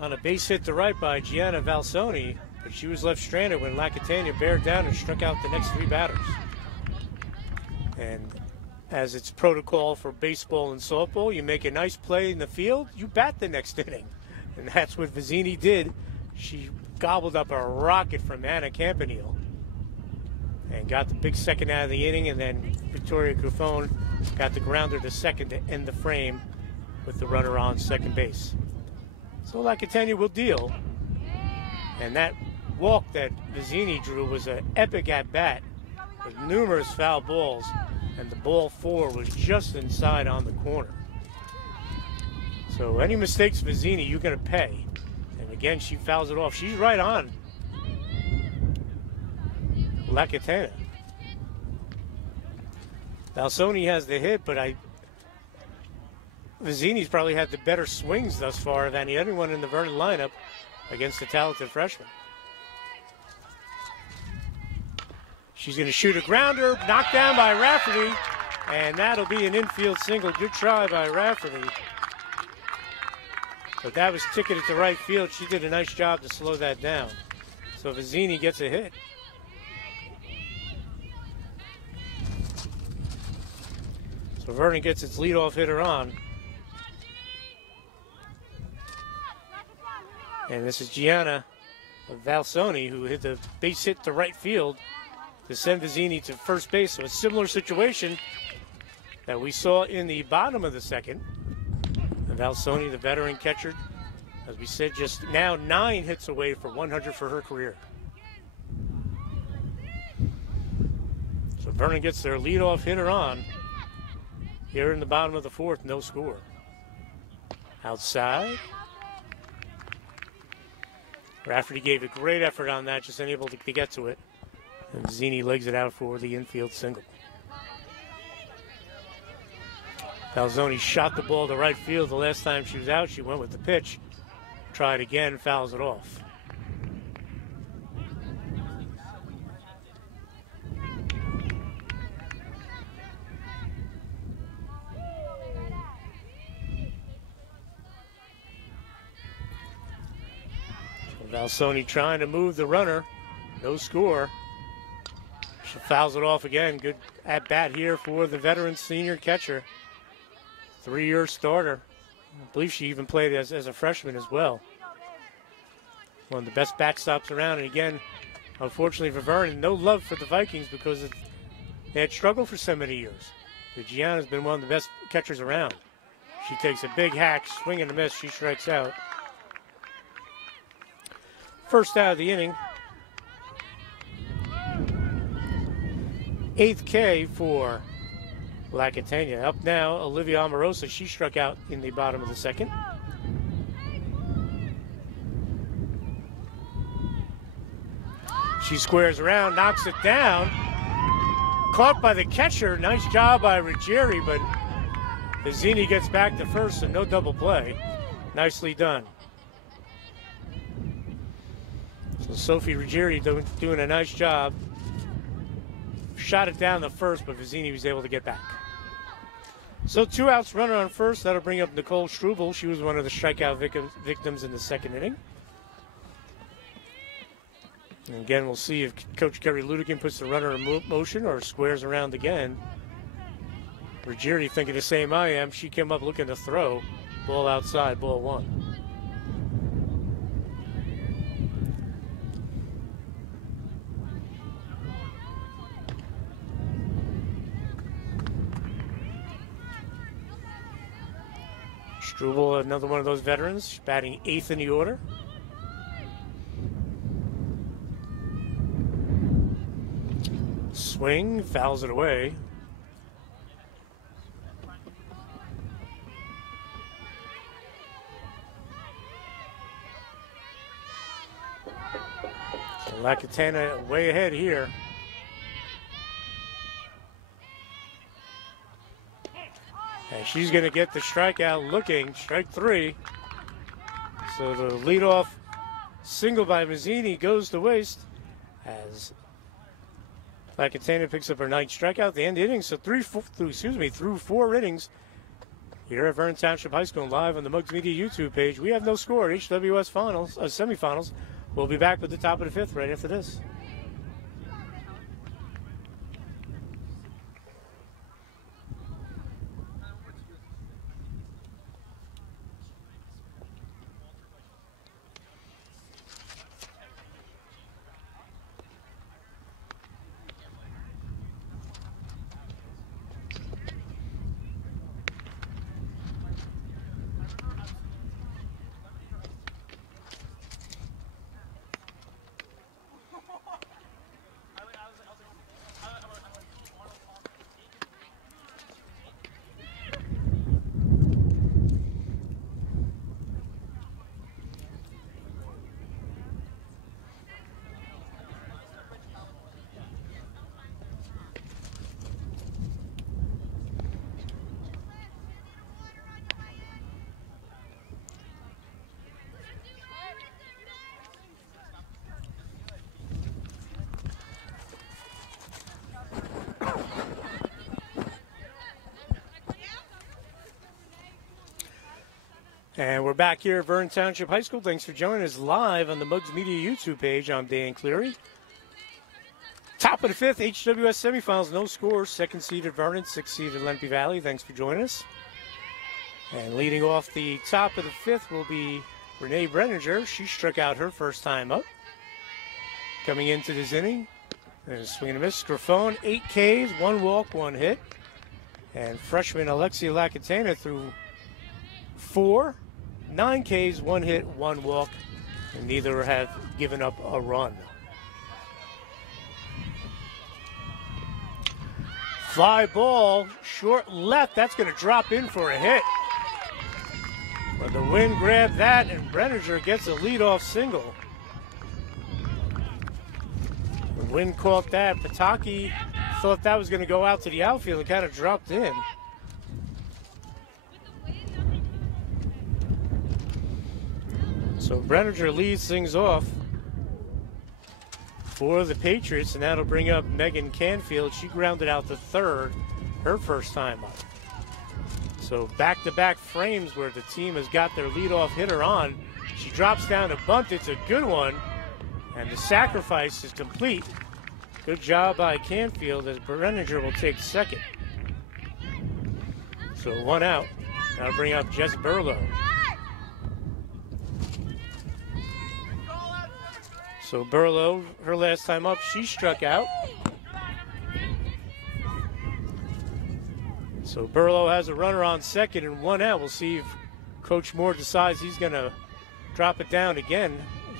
on a base hit to right by Gianna Valzoni, but she was left stranded when Lacatena bared down and struck out the next 3 batters. And as it's protocol for baseball and softball, you make a nice play in the field, you bat the next inning. And that's what Vizzini did. She gobbled up a rocket from Anna Campanile and got the big second out of the inning, and then Victoria Cuffone got the grounder to second to end the frame with the runner on second base. So Lacatena will deal. And that walk that Vizzini drew was an epic at-bat with numerous foul balls, and the ball 4 was just inside on the corner. So any mistakes, Vizzini, you're going to pay. And again, she fouls it off. She's right on Lacatena. Valzoni has the hit, but Vizzini's probably had the better swings thus far of anyone in the Vernon lineup against the talented freshman. She's going to shoot a grounder, knocked down by Rafferty, and that'll be an infield single. Good try by Rafferty. But that was ticketed to right field. She did a nice job to slow that down. So Vizzini gets a hit. So Vernon gets its leadoff hitter on. And this is Gianna Valzoni, who hit the base hit to right field to send Vizzini to first base. So a similar situation that we saw in the bottom of the second. And Valzoni, the veteran catcher, as we said, just now 9 hits away for 100 for her career. So Vernon gets their leadoff hitter on here in the bottom of the fourth, no score. Outside. Rafferty gave a great effort on that, just unable to get to it. And Vizzini legs it out for the infield single. Valzoni shot the ball to right field the last time she was out. She went with the pitch, tried again, fouls it off. Valzoni trying to move the runner. No score. She fouls it off again. Good at-bat here for the veteran senior catcher. 3-year starter. I believe she even played as a freshman as well. One of the best backstops around. And again, unfortunately for Vernon, no love for the Vikings because they had struggled for so many years. But Gianna's been one of the best catchers around. She takes a big hack, swing and a miss. She strikes out. First out of the inning. 8th K for Lacatena. Up now, Olivia Amorosa. She struck out in the bottom of the second. She squares around, knocks it down. Caught by the catcher. Nice job by Ruggieri, but Vizzini gets back to first and no double play. Nicely done. So Sophie Ruggieri doing a nice job. Shot it down the first, but Vizzini was able to get back. So 2 outs, runner on first. That'll bring up Nicole Struble. She was one of the strikeout victims in the second inning. And again, we'll see if Coach Kerry Ludigan puts the runner in motion or squares around again. Ruggieri thinking the same I am. She came up looking to throw. Ball outside, ball 1. Struble, another one of those veterans, batting 8th in the order. Swing, fouls it away. Lacatana way ahead here. And she's going to get the strikeout looking, strike 3. So the leadoff single by Mazzini goes to waste as Lacatana picks up her 9th strikeout at the end of the inning. So through 4 innings here at Vernon Township High School and live on the Mugs Media YouTube page. We have no score. HWS semifinals. We'll be back with the top of the 5th right after this. And we're back here at Vernon Township High School. Thanks for joining us live on the Mugs Media YouTube page. I'm Dan Cleary. Top of the 5th, HWS semifinals, no scores. 2nd seeded Vernon, 6th seeded Lenape Valley. Thanks for joining us. And leading off the top of the 5th will be Renee Brenninger. She struck out her first time up. Coming into this inning, there's a swing and a miss. Grafone, 8 Ks, 1 walk, 1 hit. And freshman Alexia Lacatana threw 4, 9 Ks, 1 hit, 1 walk, and neither have given up a run. Fly ball, short left, that's going to drop in for a hit. But the wind grabbed that, and Brenninger gets a leadoff single. The wind caught that. Pataki thought that was going to go out to the outfield and kind of dropped in. So Brenninger leads things off for the Patriots, and that'll bring up Megan Canfield. She grounded out to 3rd her first time up. So back-to-back frames where the team has got their leadoff hitter on. She drops down to bunt. It's a good one, and the sacrifice is complete. Good job by Canfield as Brenninger will take 2nd. So 1 out. That'll bring up Jess Burlow. So Burlow, her last time up, she struck out. So Burlow has a runner on 2nd and 1 out. We'll see if Coach Moore decides he's going to drop it down again.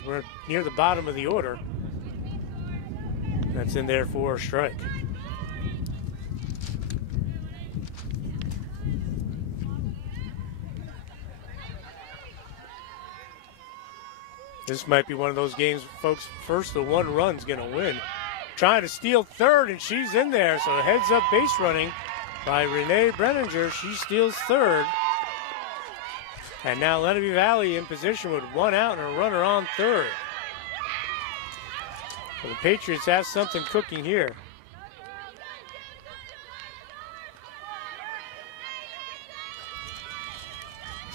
We're near the bottom of the order. That's in there for a strike. This might be one of those games, folks. First, the 1 run's going to win. Trying to steal 3rd, and she's in there. So heads up base running by Renee Brenninger. She steals 3rd. And now Lenape Valley in position with 1 out and a runner on 3rd. So the Patriots have something cooking here.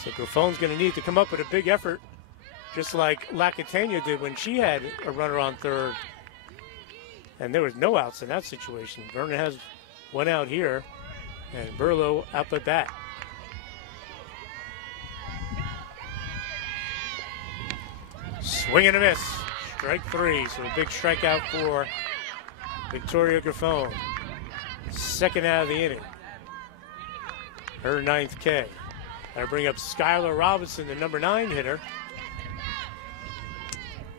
So Grafone's going to need to come up with a big effort, just like Lacatana did when she had a runner on 3rd. And there was no outs in that situation. Vernon has 1 out here, and Burlow up at bat. Swing and a miss. Strike 3, so a big strikeout for Victoria Grafone. 2nd out of the inning. Her 9th K. That'll bring up Skylar Robinson, the number 9 hitter.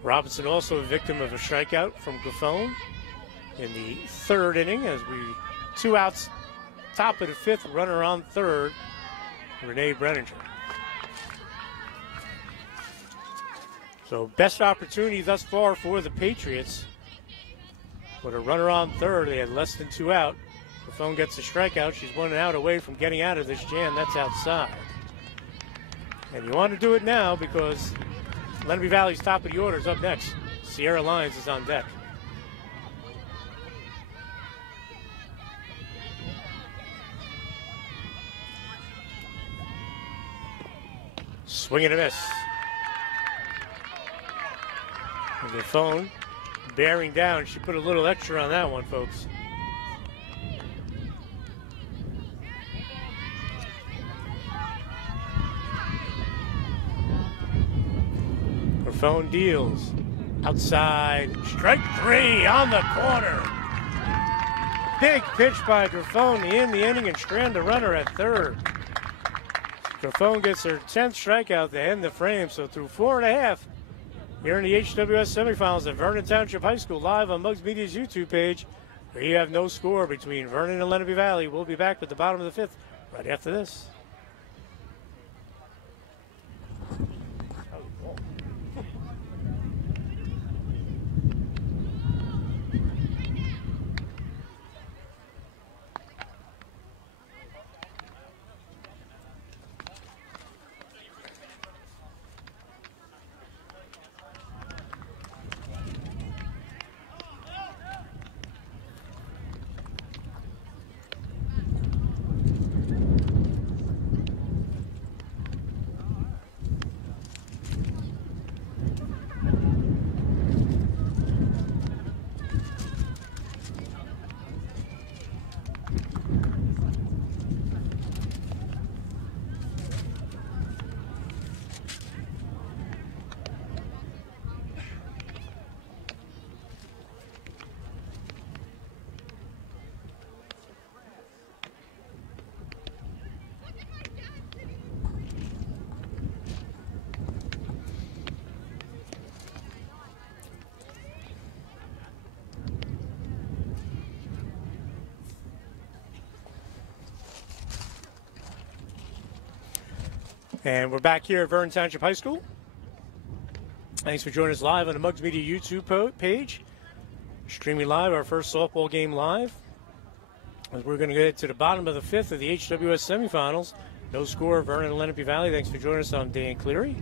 Robinson also a victim of a strikeout from Grafone in the 3rd inning as we 2 outs, top of the 5th, runner on 3rd, Renee Brenninger. So best opportunity thus far for the Patriots. With a runner on third, they had less than 2 out. Vernon gets a strikeout. She's 1 out away from getting out of this jam. That's outside. And you want to do it now because Lenape Valley's top of the order is up next. Sierra Lyons is on deck. Swing and a miss. And the phone bearing down. She put a little extra on that one, folks. Her phone deals. Outside. Strike 3 on the corner. Big pitch by Grafone to end the inning and strand the runner at third. Grafone gets her 10th strikeout to end the frame. So through 4.5 here in the HWS semifinals at Vernon Township High School, live on Mugs Media's YouTube page, where you have no score between Vernon and Lenape Valley. We'll be back with the bottom of the 5th right after this. And we're back here at Vernon Township High School. Thanks for joining us live on the Mugs Media YouTube page. Streaming live, our first softball game live. As we're going to get to the bottom of the 5th of the HWS semifinals. No score, Vernon and Lenape Valley. Thanks for joining us. I'm Dan Cleary.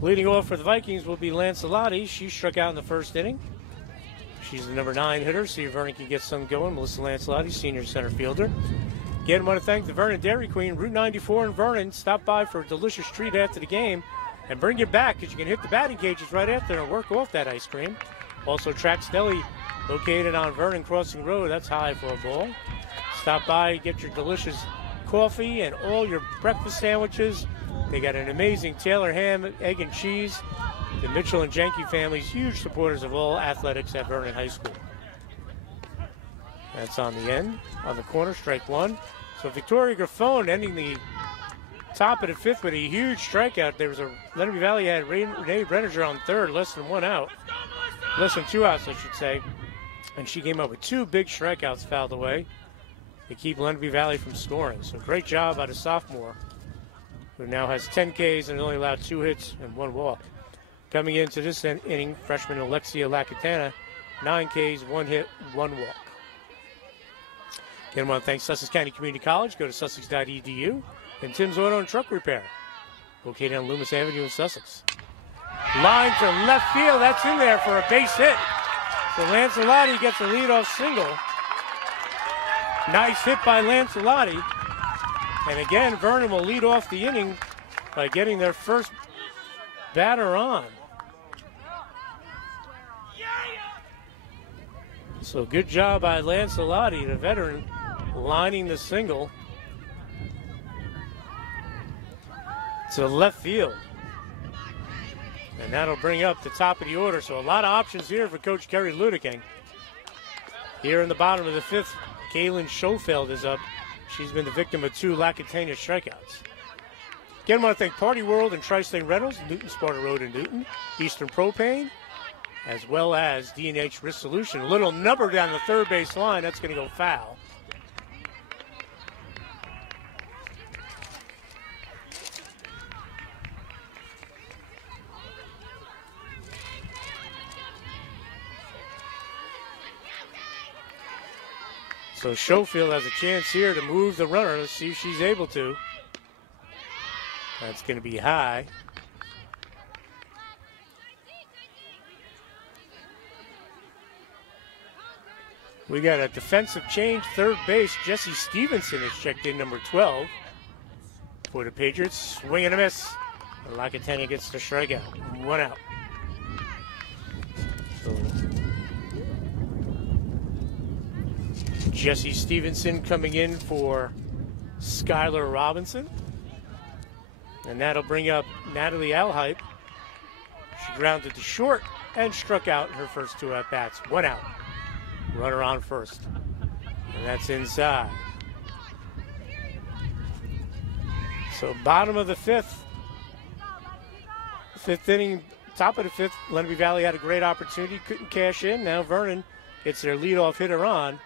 Leading off for the Vikings will be Lancelotti. She struck out in the first inning. She's the number 9 hitter. See if Vernon can get some going. Melissa Lancelotti, senior center fielder. Again, I want to thank the Vernon Dairy Queen, Route 94 in Vernon. Stop by for a delicious treat after the game and bring it back because you can hit the batting cages right after and work off that ice cream. Also, Trax Deli, located on Vernon Crossing Road. That's high for a ball. Stop by, get your delicious coffee and all your breakfast sandwiches. They got an amazing Taylor ham, egg, and cheese. The Mitchell and Jenke families, huge supporters of all athletics at Vernon High School. That's on the end, on the corner, strike 1. So Victoria Grafone ending the top of the 5th with a huge strikeout. There was a Lenape Valley had Renee Brenninger on third, less than 1 out. Less than 2 outs, I should say. And she came up with 2 big strikeouts fouled away to keep Lenape Valley from scoring. So great job out of sophomore, who now has 10 Ks and only allowed 2 hits and 1 walk. Coming into this inning, freshman Alexia Lacatana, 9 Ks, 1 hit, 1 walk. Again, I want to thank Sussex County Community College. Go to sussex.edu. And Tim's Auto and Truck Repair, located on Loomis Avenue in Sussex. Line to left field. That's in there for a base hit. So Lancelotti gets a leadoff single. Nice hit by Lancelotti. And again, Vernon will lead off the inning by getting their first batter on. So good job by Lancelotti, the veteran, lining the single to left field. And that'll bring up the top of the order. So a lot of options here for Coach Kerry Ludeking. Here in the bottom of the 5th, Kaylin Schofeld is up. She's been the victim of 2 Lacatana strikeouts. Again, I want to thank Party World and Tri-State Rentals, Newton Sparta Road in Newton, Eastern Propane, as well as D&H Risk Solution. A little number down the third base line. That's going to go foul. So Schofield has a chance here to move the runner. Let's see if she's able to. That's going to be high. We got a defensive change. Third base, Jesse Stevenson is checked in, number 12. For the Patriots, swing and a miss. Lacatena gets the strikeout. 1 out. So Jesse Stevenson coming in for Skylar Robinson. And that'll bring up Natalie Alhype. She grounded to short and struck out in her first 2 at-bats. 1 out. Runner on first. And that's inside. So bottom of the 5th. 5th inning, top of the 5th. Lenape Valley had a great opportunity. Couldn't cash in. Now Vernon gets their leadoff hitter on.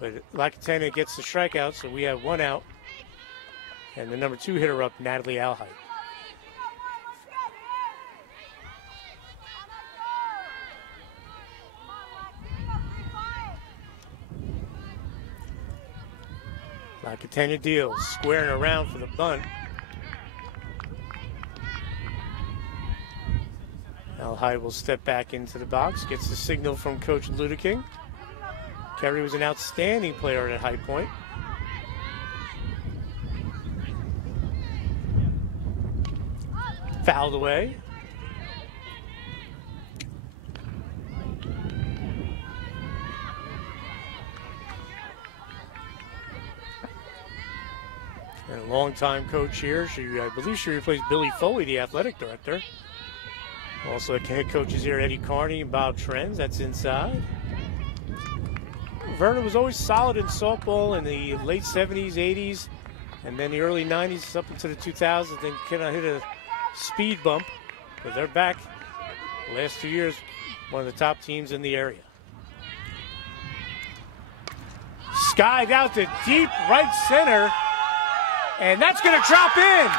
But Lacatena gets the strikeout, so we have 1 out. And the number 2 hitter up, Natalie Alhype. Lacatena deals, squaring around for the bunt. Alhype will step back into the box, gets the signal from Coach Ludeking. Kerry was an outstanding player at High Point. Fouled away. And a longtime coach here. I believe she replaced Billy Foley, the athletic director. Also, the head coaches here, Eddie Carney and Bob Trenz. That's inside. Vernon was always solid in softball in the late 70s, 80s, and then the early 90s up into the 2000s. Then kind of hit a speed bump, but they're back. The last 2 years, one of the top teams in the area. Skied out to deep right center, and that's going to drop in.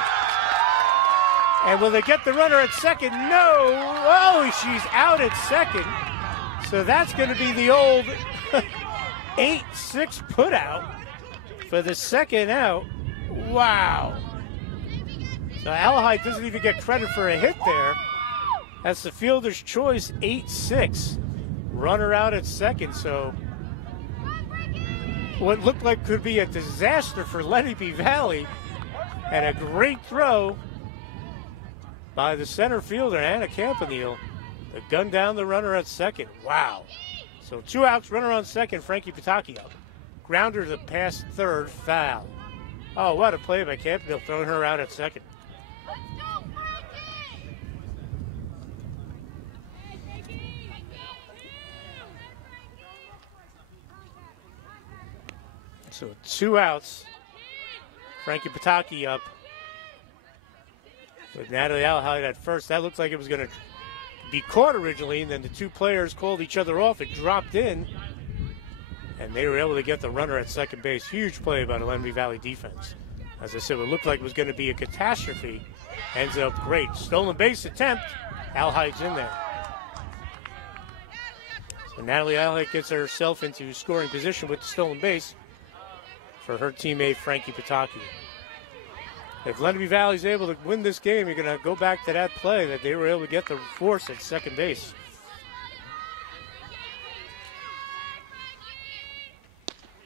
And will they get the runner at second? No. Oh, she's out at second. So that's going to be the old 8-6 put out for the second out. Wow. So Alhype doesn't even get credit for a hit there. That's the fielder's choice, 8-6. Runner out at second. So what looked like could be a disaster for Lenape Valley, and a great throw by the center fielder, Anna Campanile, to gun down the runner at second. Wow. So 2 outs, runner on second, Frankie Pataki up. Grounder to the past third, foul. Oh, what a play by Campanile, throwing her out at second. So 2 outs. Frankie Pataki up. With Natalie Alhype at first. That looked like it was going to be caught originally, and then the 2 players called each other off. It dropped in, and they were able to get the runner at second base. Huge play by the Lenape Valley defense. As I said, it looked like it was going to be a catastrophe. Ends up great. Stolen base attempt. Alhype's in there. So Natalie Alhype gets herself into scoring position with the stolen base for her teammate Frankie Pataki. If Lenape Valley is able to win this game, you're going to go back to that play that they were able to get the force at second base.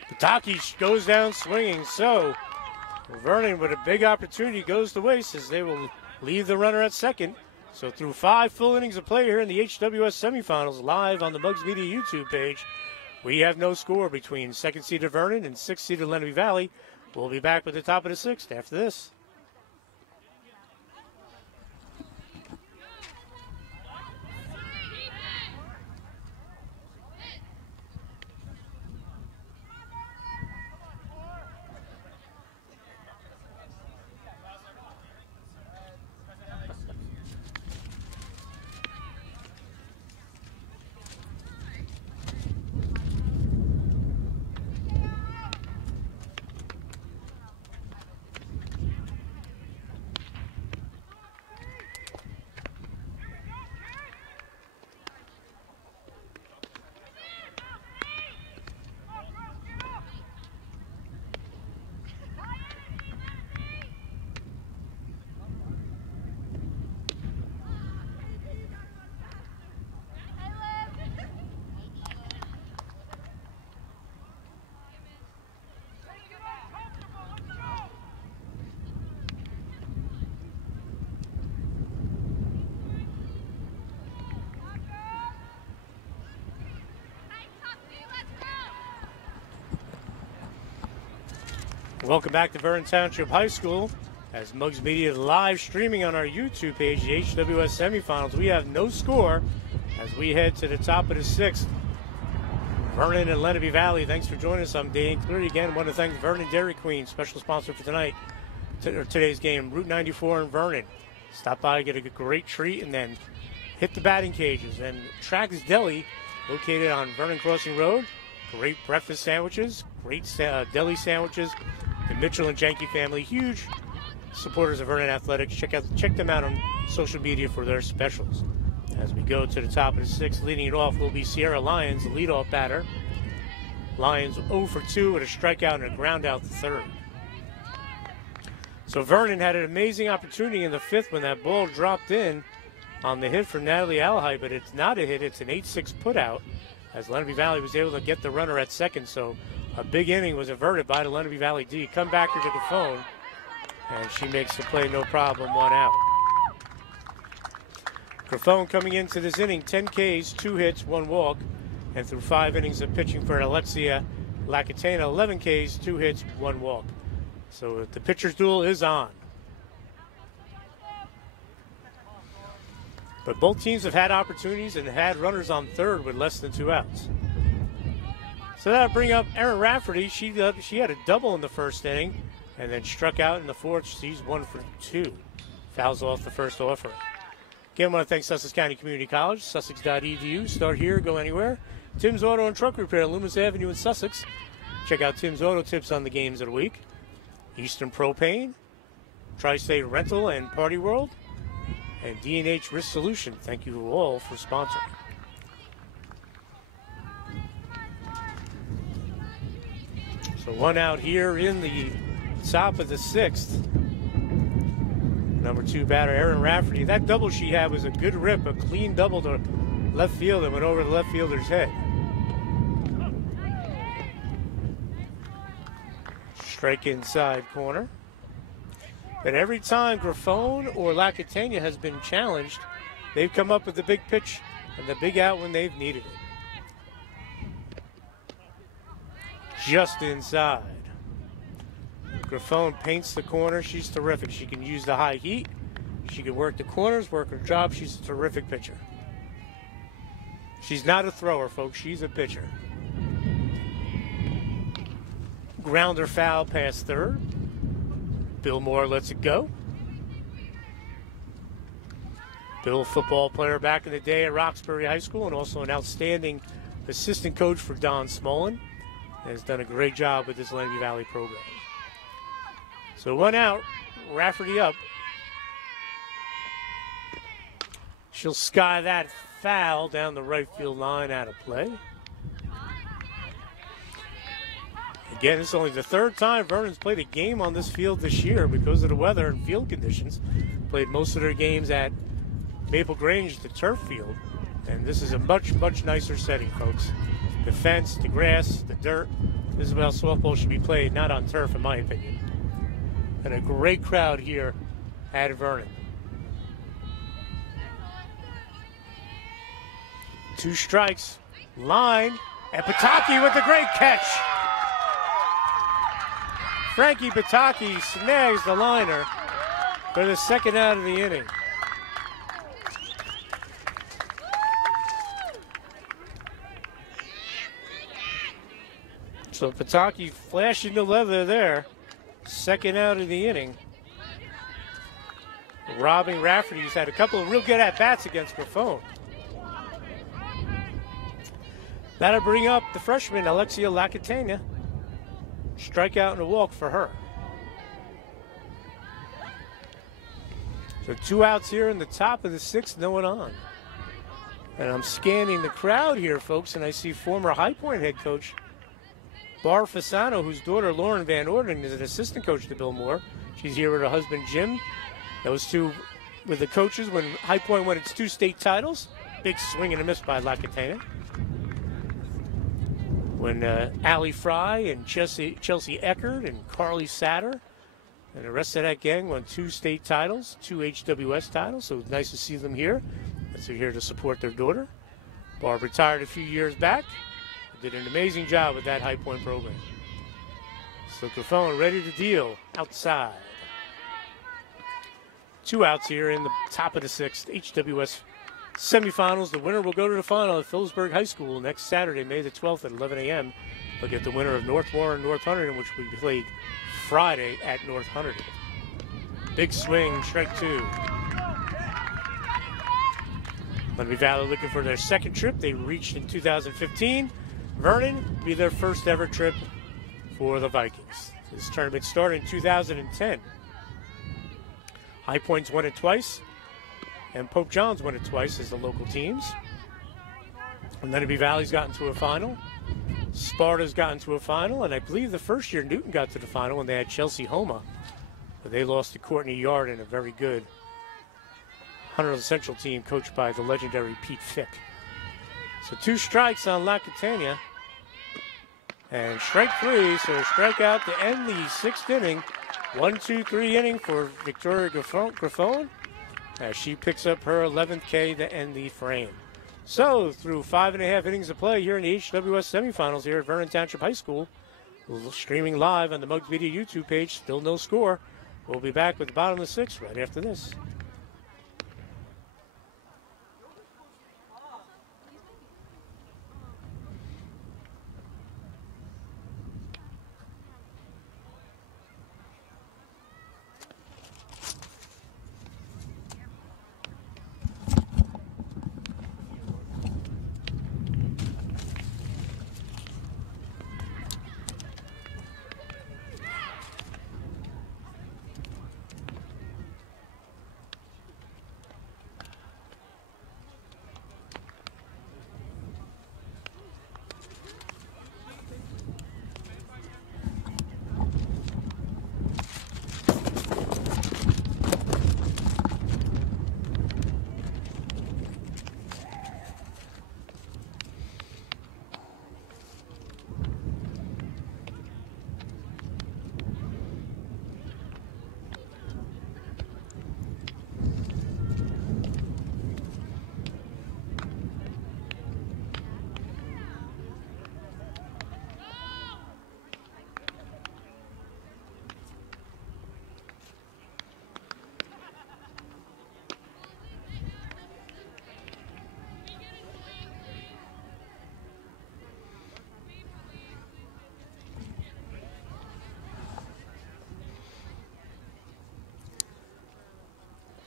Pataki goes down swinging, so Vernon with a big opportunity goes to waste as they will leave the runner at second. So through 5 full innings of play here in the HWS semifinals, live on the Mugs Media YouTube page, we have no score between second-seeded Vernon and sixth-seeded Lenape Valley. We'll be back with the top of the 6th after this. Welcome back to Vernon Township High School. As Mugs Media live streaming on our YouTube page, the HWS semifinals. We have no score as we head to the top of the 6th. Vernon and Lenape Valley, thanks for joining us. I'm Dane Cleary again. I want to thank Vernon Dairy Queen, special sponsor for today's game, Route 94 in Vernon. Stop by, get a great treat, and then hit the batting cages. And Track's Deli, located on Vernon Crossing Road. Great breakfast sandwiches, great deli sandwiches. The Mitchell and Jenke family, huge supporters of Vernon Athletics. Check them out on social media for their specials. As we go to the top of the 6th, leading it off will be Sierra Lyons, the leadoff batter. Lyons 0 for 2 with a strikeout and a ground out to third. So Vernon had an amazing opportunity in the 5th when that ball dropped in on the hit from Natalie Alahai, but it's not a hit, it's an 8-6 putout, as Lenape Valley was able to get the runner at second. So a big inning was averted by the Lenape Valley D. Come back here to the phone, and she makes the play no problem, 1 out. Grafone coming into this inning, 10 Ks, 2 hits, 1 walk, and through 5 innings of pitching for Alexia Lacatena, 11 Ks, 2 hits, 1 walk. So the pitcher's duel is on. But both teams have had opportunities and had runners on third with less than 2 outs. So that'll bring up Erin Rafferty. She had a double in the 1st inning and then struck out in the 4th. She's 1 for 2. Fouls off the first offer. Again, I want to thank Sussex County Community College, sussex.edu. Start here, go anywhere. Tim's Auto and Truck Repair, Loomis Avenue in Sussex. Check out Tim's Auto Tips on the games of the week. Eastern Propane, Tri-State Rental and Party World, and D&H Risk Solution. Thank you all for sponsoring. So 1 out here in the top of the 6th. Number 2 batter, Erin Rafferty. That double she had was a good rip, a clean double to left field and went over the left fielder's head. Strike inside corner. But every time Grafone or Lacatena has been challenged, they've come up with the big pitch and the big out when they've needed it. Just inside. Grafone paints the corner. She's terrific. She can use the high heat. She can work the corners, work her job. She's a terrific pitcher. She's not a thrower, folks. She's a pitcher. Grounder foul past third. Bill Moore lets it go. Bill, football player back in the day at Roxbury High School and also an outstanding assistant coach for Don Smolin. Has done a great job with this Lenape Valley program. So 1 out, Rafferty up. She'll sky that foul down the right field line, out of play. Again, it's only the 3rd time Vernon's played a game on this field this year because of the weather and field conditions. Played most of their games at Maple Grange, the turf field. And this is a much, much nicer setting, folks. The fence, the grass, the dirt. This is how softball should be played, not on turf, in my opinion. And a great crowd here at Vernon. 2 strikes, line, and Pataki with a great catch. Frankie Pataki snags the liner for the 2nd out of the inning. So Pataki flashing the leather there. 2nd out of the inning. Robbing Rafferty, who's had a couple of real good at-bats against Grafone. That'll bring up the freshman, Alexia Lacatena. Strikeout and a walk for her. So 2 outs here in the top of the 6th, no one on. And I'm scanning the crowd here, folks, and I see former High Point head coach Bar Fasano, whose daughter Lauren Van Orden is an assistant coach to Bill Moore. She's here with her husband Jim. Those two with the coaches when High Point won its 2 state titles. Big swing and a miss by Lacatena. When Allie Fry and Chelsea Eckert and Carly Satter and the rest of that gang won 2 state titles, 2 HWS titles. So it's nice to see them here. As they're here to support their daughter. Barb retired a few years back. Did an amazing job with that High Point program. So Griffon ready to deal outside. 2 outs here in the top of the 6th. HWS Semifinals. The winner will go to the final at Phillipsburg High School next Saturday, May the 12th at 11 a.m. Look at the winner of North Warren, North Hunterdon, which will be played Friday at North Hunterdon. Big swing, strike 2. Lenape Valley looking for their second trip. They reached in 2015. Vernon will be their first ever trip for the Vikings. This tournament started in 2010. High Point's won it twice, and Pope John's won it twice as the local teams. And Lenape Valley's gotten to a final. Sparta's gotten to a final, and I believe the first year Newton got to the final when they had Chelsea Homa. But they lost to Courtney Yard in a very good Hunter Central team coached by the legendary Pete Fick. So 2 strikes on La Catania. And strike 3, so a strikeout to end the 6th inning. 1-2-3 inning for Victoria Griffon as she picks up her 11th K to end the frame. So through 5.5 innings of play here in the HWS semifinals here at Vernon Township High School, streaming live on the Mugs Media YouTube page, still no score. We'll be back with the bottom of the 6th right after this.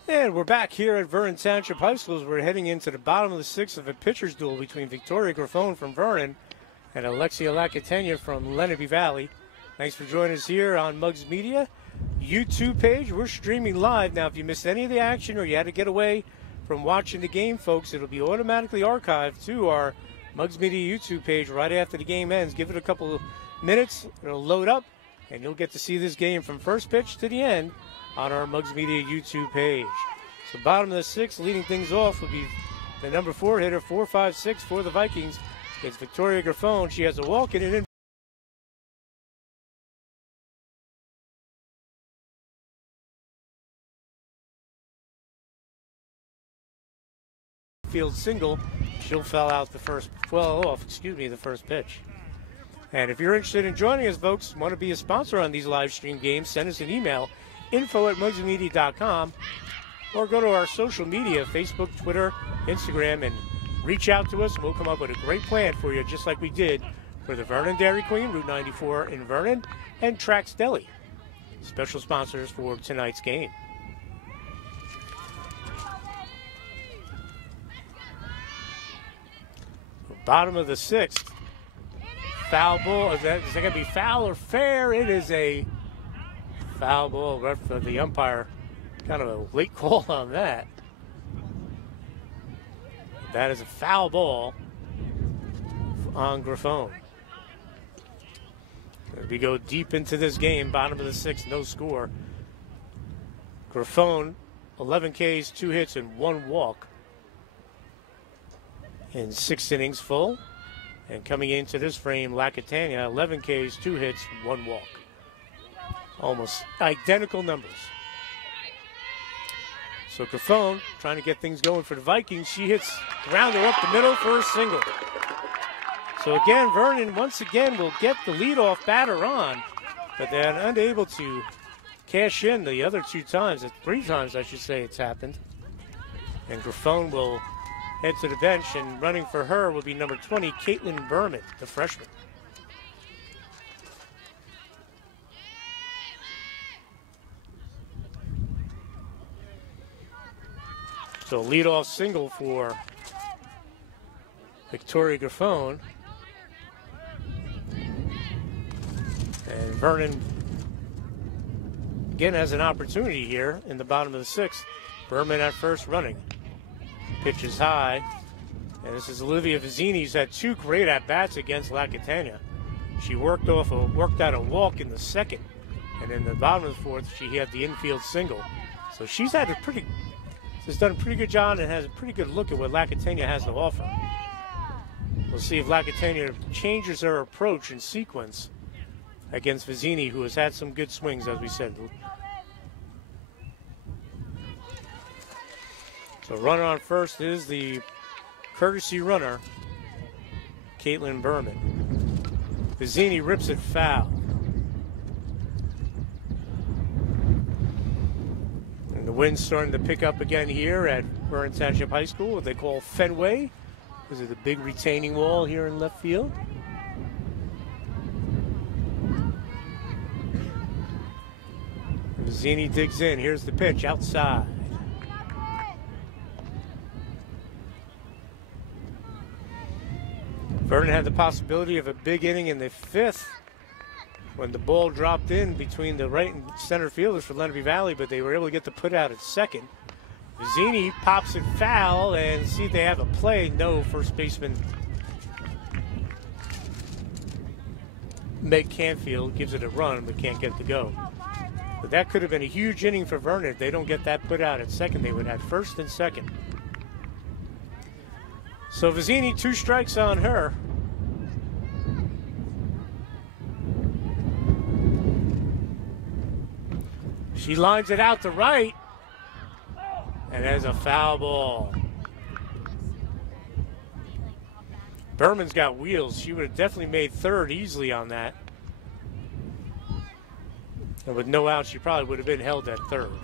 And we're back here at Vernon Township High School as we're heading into the bottom of the 6th of a pitcher's duel between Victoria Griffon from Vernon and Alexia Lacatania from Lenape Valley. Thanks for joining us here on Mugs Media YouTube page. We're streaming live. Now, if you missed any of the action or you had to get away from watching the game, folks, it'll be automatically archived to our Mugs Media YouTube page right after the game ends. Give it a couple of minutes. It'll load up, and you'll get to see this game from first pitch to the end on our Mugs Media YouTube page. So bottom of the 6th, leading things off will be the number 4 hitter, 4-5-6 for the Vikings. It's Victoria Griffon. She has a walk in an infield single. She'll foul out the first pitch. And if you're interested in joining us, folks, want to be a sponsor on these live stream games, send us an email, info@mugsmedia.com, or go to our social media, Facebook, Twitter, Instagram, and reach out to us, and we'll come up with a great plan for you, just like we did for the Vernon Dairy Queen, Route 94 in Vernon, and Trax Deli, special sponsors for tonight's game. Bottom of the 6th. Foul ball. Is that going to be foul or fair? It is a foul ball. Right for the umpire. Kind of a late call on that. That is a foul ball on Griffon. We go deep into this game. Bottom of the 6th, no score. Griffon, 11 Ks, 2 hits, and 1 walk in 6 innings full. And coming into this frame, Lacatania, 11 Ks, 2 hits, 1 walk. Almost identical numbers. So Griffon trying to get things going for the Vikings. She hits grounder up the middle for a single. So again, Vernon once again will get the leadoff batter on. but they're unable to cash in the other 2 times, 3 times I should say it's happened. And Grafone will head to the bench, and running for her will be number 20, Caitlin Berman, the freshman. So leadoff single for Victoria Grafone. And Vernon again has an opportunity here in the bottom of the 6th. Berman at first running. Pitch is high. And this is Olivia Vizzini, who's had 2 great at-bats against La Catania. She worked out a walk in the 2nd. And in the bottom of the 4th, she had the infield single. So she's done a pretty good job and has a pretty good look at what La Catania has to offer. We'll see if La Catania changes her approach and sequence against Vizzini, who has had some good swings, as we said. So runner on first is the courtesy runner, Caitlin Berman. Vizzini rips it foul. And the wind's starting to pick up again here at Vernon Township High School, what they call Fenway, because of the big retaining wall here in left field. Vizzini digs in. Here's the pitch outside. Vernon had the possibility of a big inning in the 5th when the ball dropped in between the right and center fielders for Lenape Valley, but they were able to get the put out at 2nd. Vizzini pops it foul, and see if they have a play. No, first baseman Meg Canfield gives it a run, but can't get it to go. But that could have been a huge inning for Vernon. If they don't get that put out at 2nd, they would have 1st and 2nd. So Vizzini, 2 strikes on her. She lines it out to right. And there's a foul ball. Berman's got wheels. She would have definitely made 3rd easily on that. And with no out, she probably would have been held at 3rd.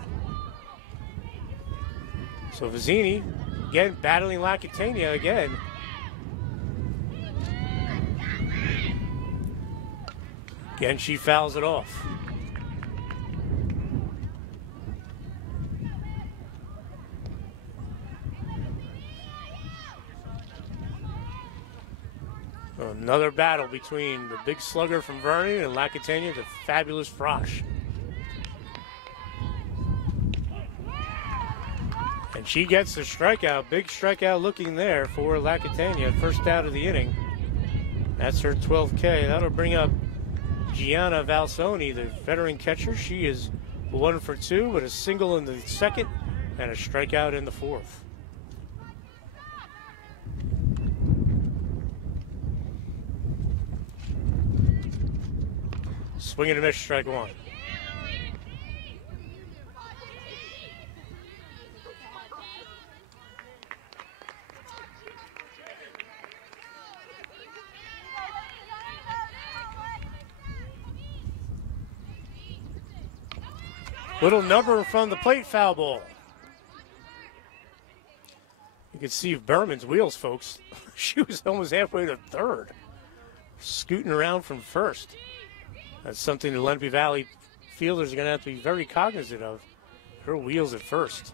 So Vizzini, again, battling La Catania again. Again, she fouls it off. Another battle between the big slugger from Vernon and La Catania, the fabulous Frosch. And she gets the strikeout, big strikeout looking there for La Catania, first out of the inning. That's her 12th K. That'll bring up Gianna Valsoni, the veteran catcher. She is 1 for 2 with a single in the 2nd and a strikeout in the 4th. Swing and a miss, strike 1. Little number from the plate, foul ball. You can see Berman's wheels, folks. She was almost halfway to 3rd, scooting around from 1st. That's something the Lenape Valley fielders are going to have to be very cognizant of. Her wheels at 1st.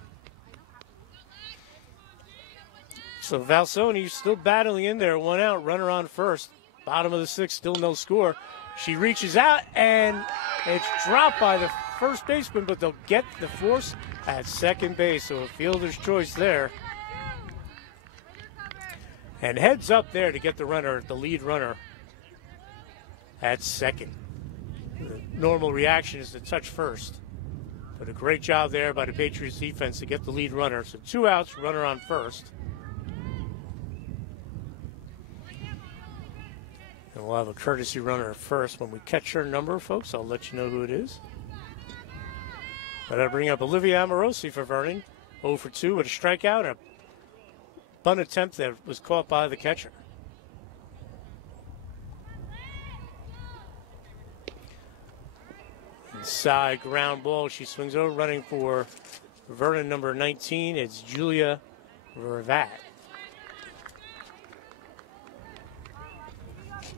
So Valsoni still battling in there, 1 out, runner on 1st. Bottom of the 6th, still no score. She reaches out, and it's dropped by the first baseman, but they'll get the force at 2nd base. So a fielder's choice there. And heads up there to get the runner, the lead runner, at 2nd. The normal reaction is to touch 1st. But a great job there by the Patriots defense to get the lead runner. So 2 outs, runner on 1st. And we'll have a courtesy runner at 1st. When we catch her number, folks, I'll let you know who it is. But I bring up Olivia Amorosi for Vernon. 0 for 2 with a strikeout and a bunt attempt that was caught by the catcher. Inside ground ball. She swings over, running for Vernon, number 19. It's Julia Vervat.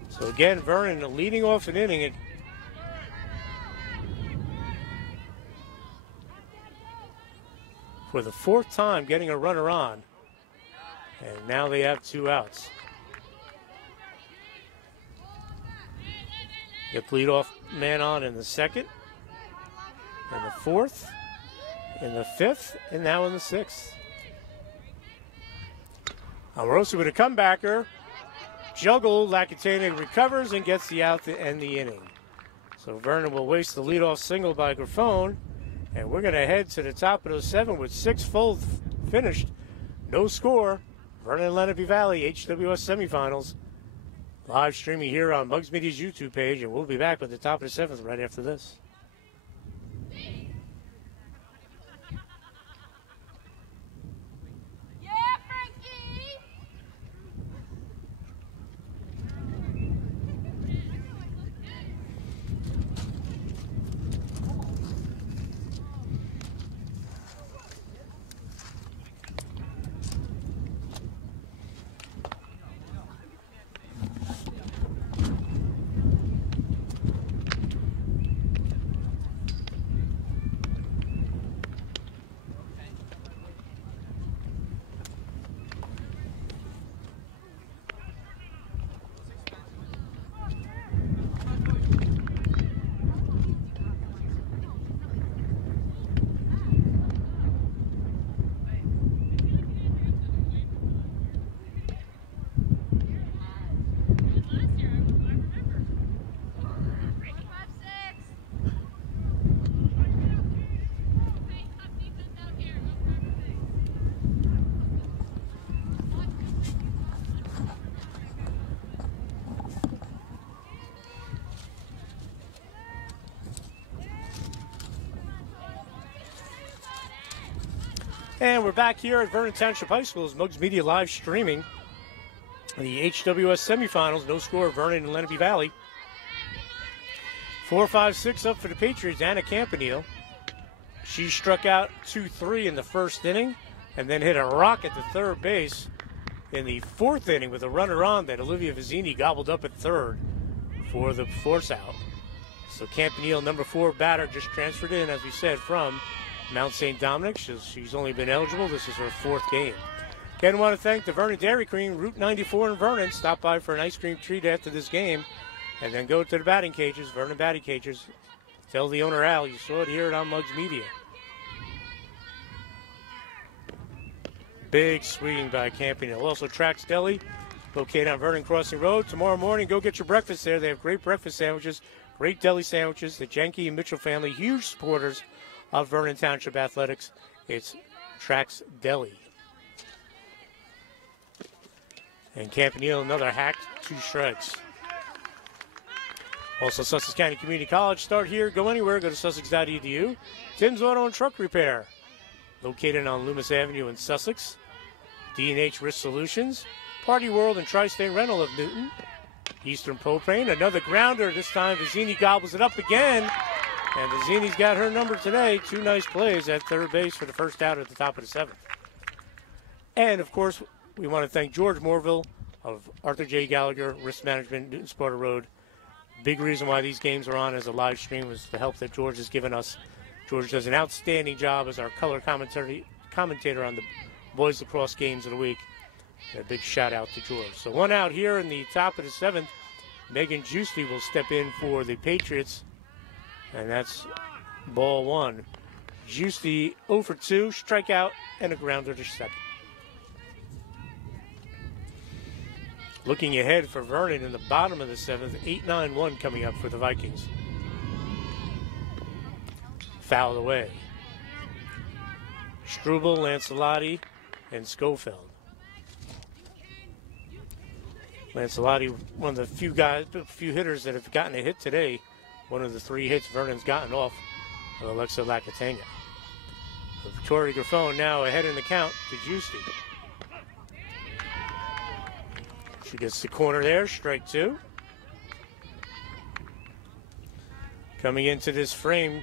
So again, Vernon leading off an inning. For the fourth time, getting a runner on. And now they have 2 outs. Get the leadoff man on in the second, in the fourth, in the fifth, and now in the sixth. Amoroso with a comebacker. Juggle, Lacatena recovers and gets the out to end the inning. So Vernon will waste the leadoff single by Grafone. And we're going to head to the top of the 7 with 6 full finished. No score. Vernon Lenape Valley, HWS Semifinals. Live streaming here on Mugs Media's YouTube page. And we'll be back with the top of the 7th right after this. And we're back here at Vernon Township High School's Mugs Media live streaming the HWS semifinals. No score, Vernon and Lenape Valley. 4-5-6 up for the Patriots, Anna Campanile. She struck out 2-3 in the first inning and then hit a rocket to third base in the fourth inning with a runner on that Olivia Vizzini gobbled up at third for the force out. So Campanile, number 4 batter, just transferred in, as we said, from Mount St. Dominic. She's only been eligible. This is her 4th game. Again, I want to thank the Vernon Dairy Queen, Route 94 in Vernon. Stop by for an ice cream treat after this game, and then go to the batting cages, Vernon batting cages. Tell the owner, Al, you saw it here on Mugs Media. Big swing by Campanile. Also, Trax Deli, located on Vernon Crossing Road. Tomorrow morning, go get your breakfast there. They have great breakfast sandwiches, great deli sandwiches. The Jenke and Mitchell family, huge supporters of Vernon Township Athletics. It's Trax Deli. And Campanile, another hack, 2 strikes. Also, Sussex County Community College. Start here, go anywhere, go to sussex.edu. Tim's Auto and Truck Repair, located on Loomis Avenue in Sussex. D&H Risk Solutions, Party World and Tri-State Rental of Newton. Eastern Propane, another grounder. This time Vizzini gobbles it up again. And Vizzini's got her number today. 2 nice plays at third base for the first out at the top of the 7th. And, of course, we want to thank George Morville of Arthur J. Gallagher Risk Management, Newton Sparta Road. Big reason why these games are on as a live stream is the help that George has given us. George does an outstanding job as our color commentator on the Boys Lacrosse games of the week. And a big shout out to George. So 1 out here in the top of the 7th. Megan Giusti will step in for the Patriots. And that's ball 1. Giusti 0 for 2, strikeout, and a grounder to second. Looking ahead for Vernon in the bottom of the 7th, 8-9-1 coming up for the Vikings. Fouled away. Struble, Lancelotti, and Schofield. Lancelotti, one of the few hitters that have gotten a hit today. One of the 3 hits Vernon's gotten off of Alexa Lacatena. Victoria Grafone now ahead in the count to Giusti. She gets the corner there, strike 2. Coming into this frame,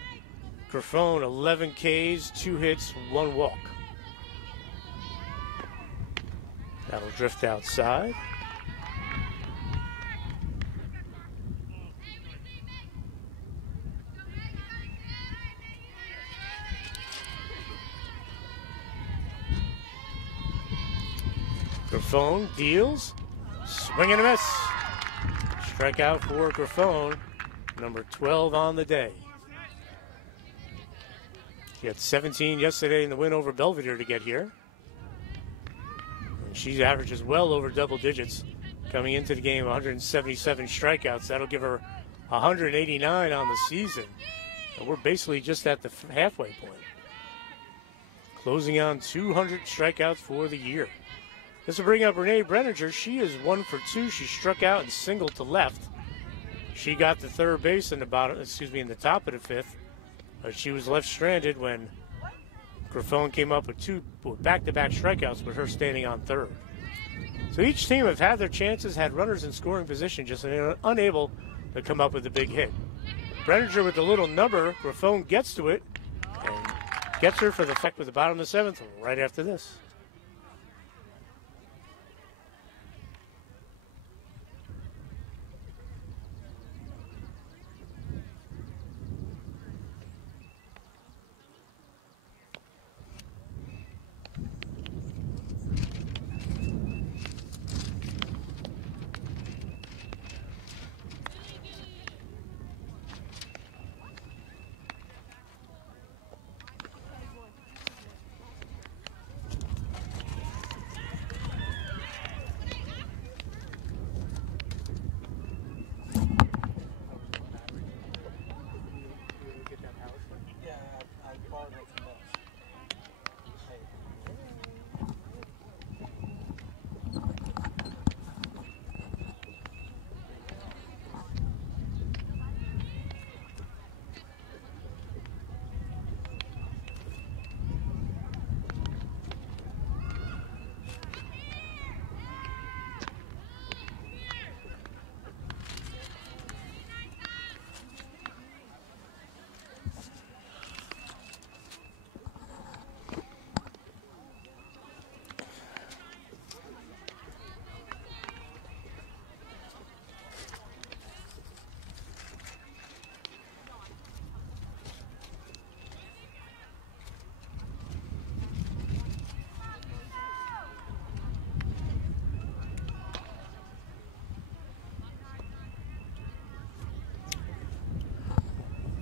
Griffon, 11 Ks, 2 hits, 1 walk. That'll drift outside. Griffon deals, swing and a miss. Strikeout for Griffon, number 12 on the day. She had 17 yesterday in the win over Belvedere to get here. And she averages well over double digits. Coming into the game, 177 strikeouts. That'll give her 189 on the season. And we're basically just at the halfway point. Closing on 200 strikeouts for the year. This will bring up Renee Brenninger. She is 1 for 2. She struck out and singled to left. She got to third base in the top of the fifth. But she was left stranded when Griffon came up with two back-to-back strikeouts with her standing on third. So each team have had their chances, had runners in scoring position, just unable to come up with a big hit. Brenninger with the little number, Griffon gets to it and gets her for the fact with the bottom of the seventh right after this.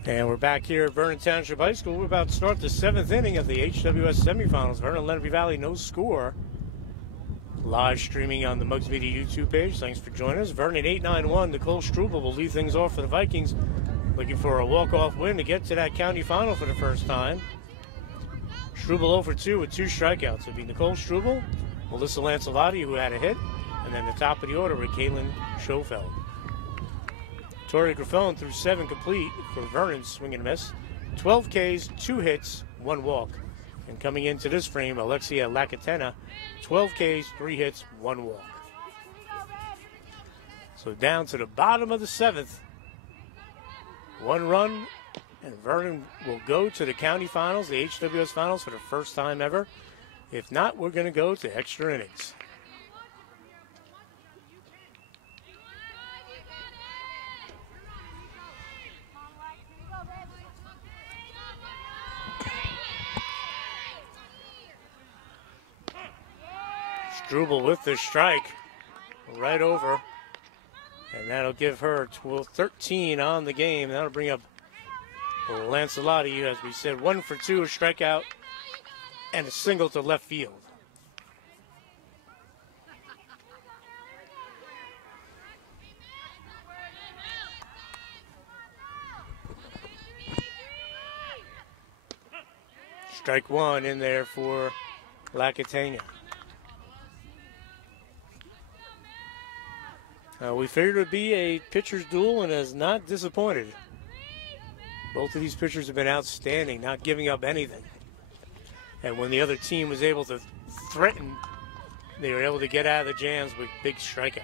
And we're back here at Vernon Township High School. We're about to start the 7th inning of the HWS Semifinals. Vernon, Lenape Valley, no score. Live streaming on the Mugs Media YouTube page. Thanks for joining us. Vernon 8-9-1. Nicole Struble will lead things off for the Vikings. Looking for a walk-off win to get to that county final for the first time. Struble 0 for 2 with 2 strikeouts. It'll be Nicole Struble, Melissa Lancelotti, who had a hit, and then the top of the order with Caitlin Schofeld. Tori Griffon threw 7 complete for Vernon's swing and miss. 12 Ks, 2 hits, 1 walk. And coming into this frame, Alexia Lakatena, 12 Ks, 3 hits, 1 walk. So down to the bottom of the 7th. 1 run, and Vernon will go to the county finals, the HWS finals, for the first time ever. If not, we're going to go to extra innings. Struble with the strike right over, and that'll give her 13 on the game. That'll bring up Lancelotti, as we said, 1 for 2, a strikeout, and a single to left field. Strike 1 in there for Lakatena. We figured it would be a pitcher's duel, and has not disappointed. Both of these pitchers have been outstanding, not giving up anything. And when the other team was able to threaten, they were able to get out of the jams with big strikeouts.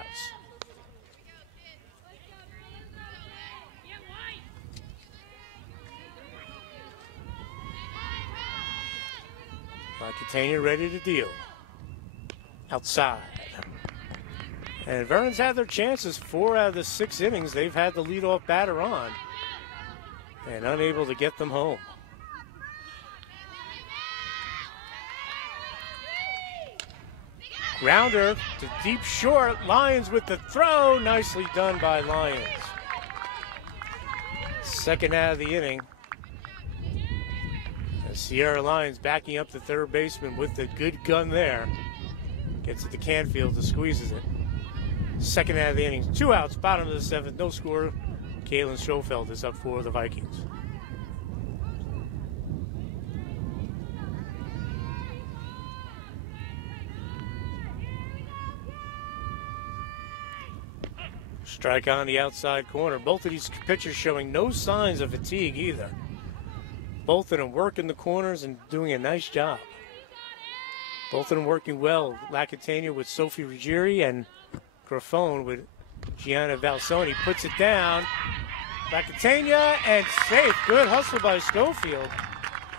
Catania ready to deal. Outside. And Vernon's had their chances 4 out of the 6 innings. They've had the leadoff batter on and unable to get them home. Grounder to deep short. Lyons with the throw. Nicely done by Lyons. Second out of the inning. As Sierra Lyons backing up the third baseman with the good gun there. Gets it to Canfield to squeezes it. Second out of the inning. 2 outs, bottom of the 7th. No score. Kalen Schofield is up for the Vikings. Strike on the outside corner. Both of these pitchers showing no signs of fatigue either. Both of them working the corners and doing a nice job. Both of them working well. Lacatania with Sophie Ruggieri and Grafone with Gianna Valsoni. Puts it down. Lacatania and safe. Good hustle by Schofield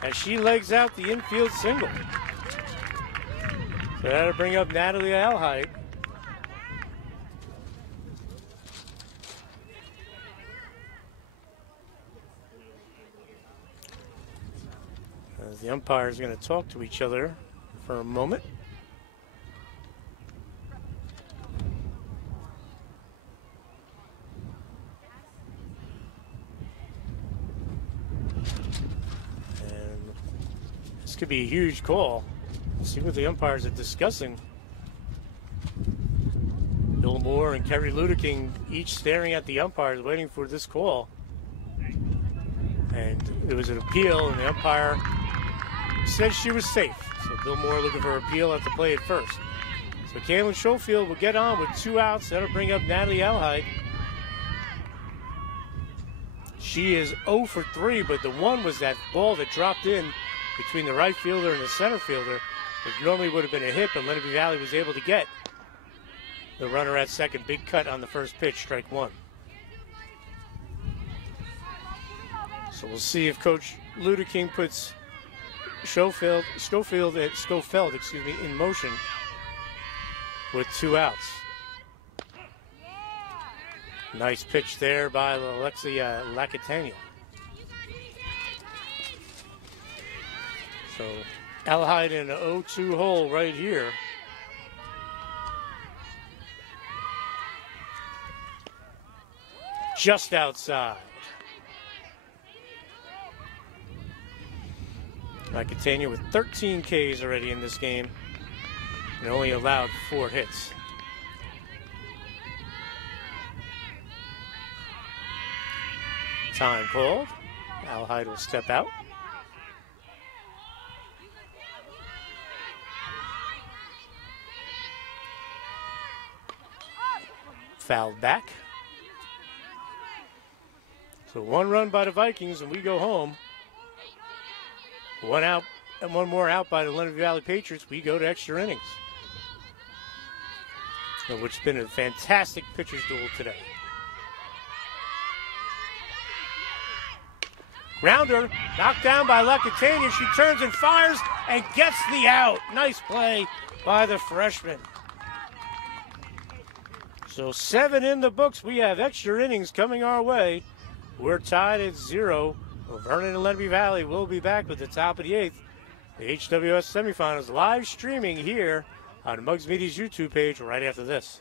as she legs out the infield single. So that'll bring up Natalie Alhide. As the umpires are going to talk to each other for a moment. And this could be a huge call. Let's see what the umpires are discussing. Bill Moore and Kerry Ludeking each staring at the umpires waiting for this call. And it was an appeal, and the umpire said she was safe. So Bill Moore looking for appeal at the play at first. So Kaylin Schofield will get on with 2 outs. That'll bring up Natalie Alhide. She is 0 for 3, but the one was that ball that dropped in between the right fielder and the center fielder, which normally would have been a hit, but Lenape Valley was able to get the runner at second. Big cut on the first pitch, strike 1. So we'll see if Coach Ludeking puts Schofield in motion with 2 outs. Nice pitch there by Alexia Lacatania. So Alhide in an 0-2 hole right here. Just outside. Lacatania with 13 Ks already in this game and only allowed 4 hits. Time called. Alhide will step out. Fouled back. So 1 run by the Vikings and we go home. 1 out and 1 more out by the Lenape Valley Patriots. We go to extra innings, which has been a fantastic pitcher's duel today. Grounder knocked down by Lacatania. She turns and fires and gets the out. Nice play by the freshman. So 7 in the books. We have extra innings coming our way. We're tied at 0. Vernon and Lenape Valley will be back with the top of the 8th. The HWS Semifinals live streaming here on Mugs Media's YouTube page right after this.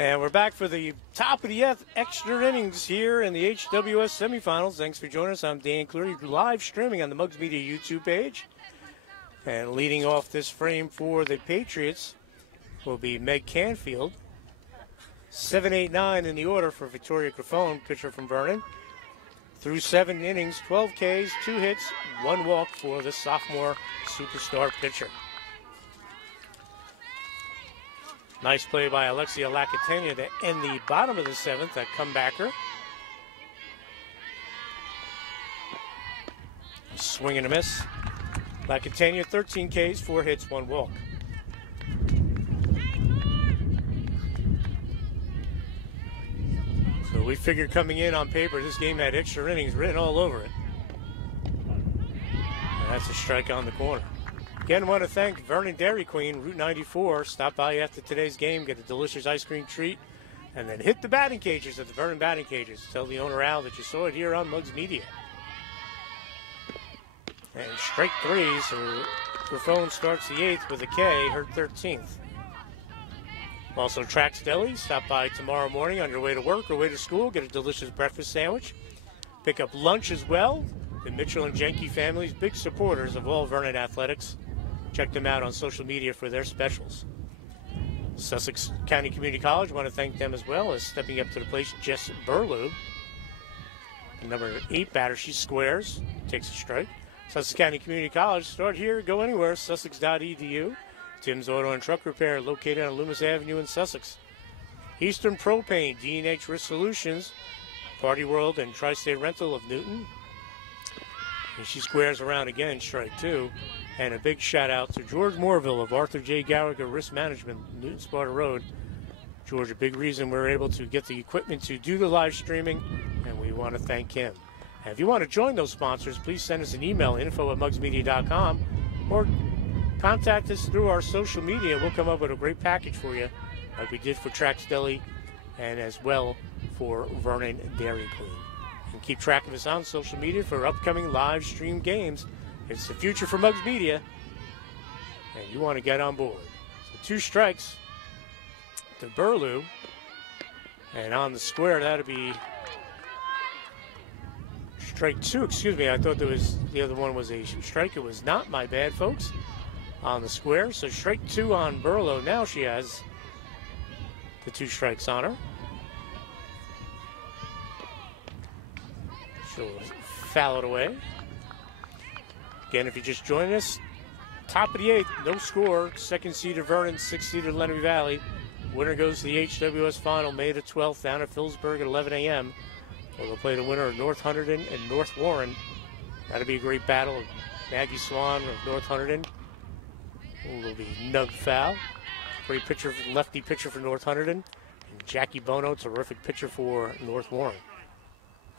And we're back for the top of the extra innings here in the HWS semifinals. Thanks for joining us. I'm Dan Cleary, live streaming on the Mugs Media YouTube page. And leading off this frame for the Patriots will be Meg Canfield. 7, 8, 9 in the order for Victoria Grafone, pitcher from Vernon. Through 7 innings, 12 Ks, 2 hits, 1 walk for the sophomore superstar pitcher. Nice play by Alexia Lacatena to end the bottom of the 7th, that comebacker. Swing and a miss. Lacatena, 13 Ks, 4 hits, 1 walk. So we figured coming in on paper, this game had extra innings written all over it. And that's a strike on the corner. Again, want to thank Vernon Dairy Queen, Route 94. Stop by after today's game, get a delicious ice cream treat, and then hit the batting cages at the Vernon batting cages. Tell the owner, Al, that you saw it here on Mugs Media. And strike 3, so Grafone starts the 8th with a K, her 13th. Also, Trax Deli. Stop by tomorrow morning on your way to work or way to school. Get a delicious breakfast sandwich. Pick up lunch as well. The Mitchell and Jenke families, big supporters of all Vernon athletics. Check them out on social media for their specials. Sussex County Community College, want to thank them as well as stepping up to the plate, Jess Burlew. Number 8 batter, she squares, takes a strike. Sussex County Community College, start here, go anywhere, sussex.edu. Tim's Auto and Truck Repair, located on Loomis Avenue in Sussex. Eastern Propane, D&H Risk Solutions, Party World and Tri-State Rental of Newton. And she squares around again, strike 2. And a big shout out to George Moorville of Arthur J. Gallagher Risk Management, Newton Sparta Road. George, a big reason we're able to get the equipment to do the live streaming, and we want to thank him. And if you want to join those sponsors, please send us an email, info@mugsmedia.com, or contact us through our social media. We'll come up with a great package for you, like we did for Trax Deli and as well for Vernon Dairy Queen. And keep track of us on social media for upcoming live stream games. It's the future for Mugs Media, and you want to get on board. So 2 strikes to Burlew, and on the square, that'll be strike 2. Excuse me, I thought there was the other one was a strike. It was not. My bad, folks. On the square, so strike 2 on Burlew. Now she has the 2 strikes on her. She'll foul it away. Again, if you just joined us, top of the 8th, no score. 2nd seeded Vernon, 6th seeded Lenape Valley. Winner goes to the HWS final May the 12th down at Phillipsburg at 11 a.m. Where they'll play the winner of North Hunterdon and North Warren. That'll be a great battle. Maggie Swan of North Hunterdon will be Nug Fowl. Great pitcher, lefty pitcher for North Hunterdon. And Jackie Bono, terrific pitcher for North Warren.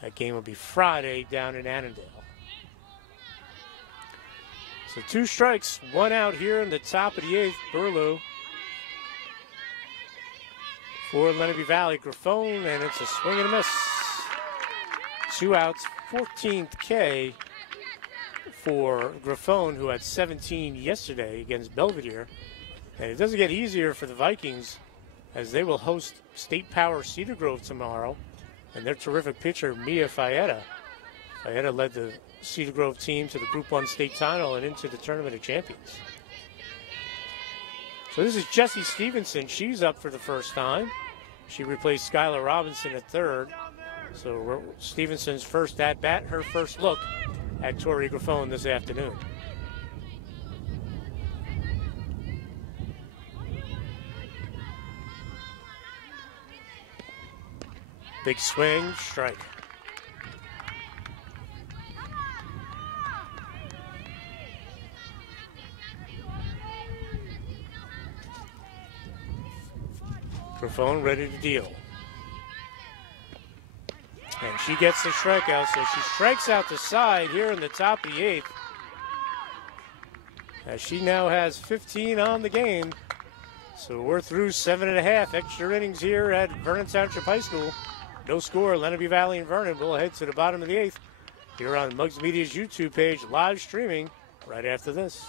That game will be Friday down in Annandale. So 2 strikes, 1 out here in the top of the 8th. Burlew for Lenape Valley. Grafone, and it's a swing and a miss. 2 outs, 14th K for Grafone, who had 17 yesterday against Belvedere. And it doesn't get easier for the Vikings as they will host State Power Cedar Grove tomorrow. And their terrific pitcher, Mia Fayetta. Fayetta led the Cedar Grove team to the Group 1 state title and into the Tournament of Champions. So this is Jessie Stevenson. She's up for the first time. She replaced Skylar Robinson at 3rd. So Stevenson's first at-bat, her first look at Tori Grafone this afternoon. Big swing, strike. Grafone ready to deal. And she gets the strikeout, so she strikes out the side here in the top of the 8th. As she now has 15 on the game. So we're through 7.5 extra innings here at Vernon Township High School. No score, Lenape Valley and Vernon. We'll head to the bottom of the 8th here on Mugs Media's YouTube page, live streaming right after this.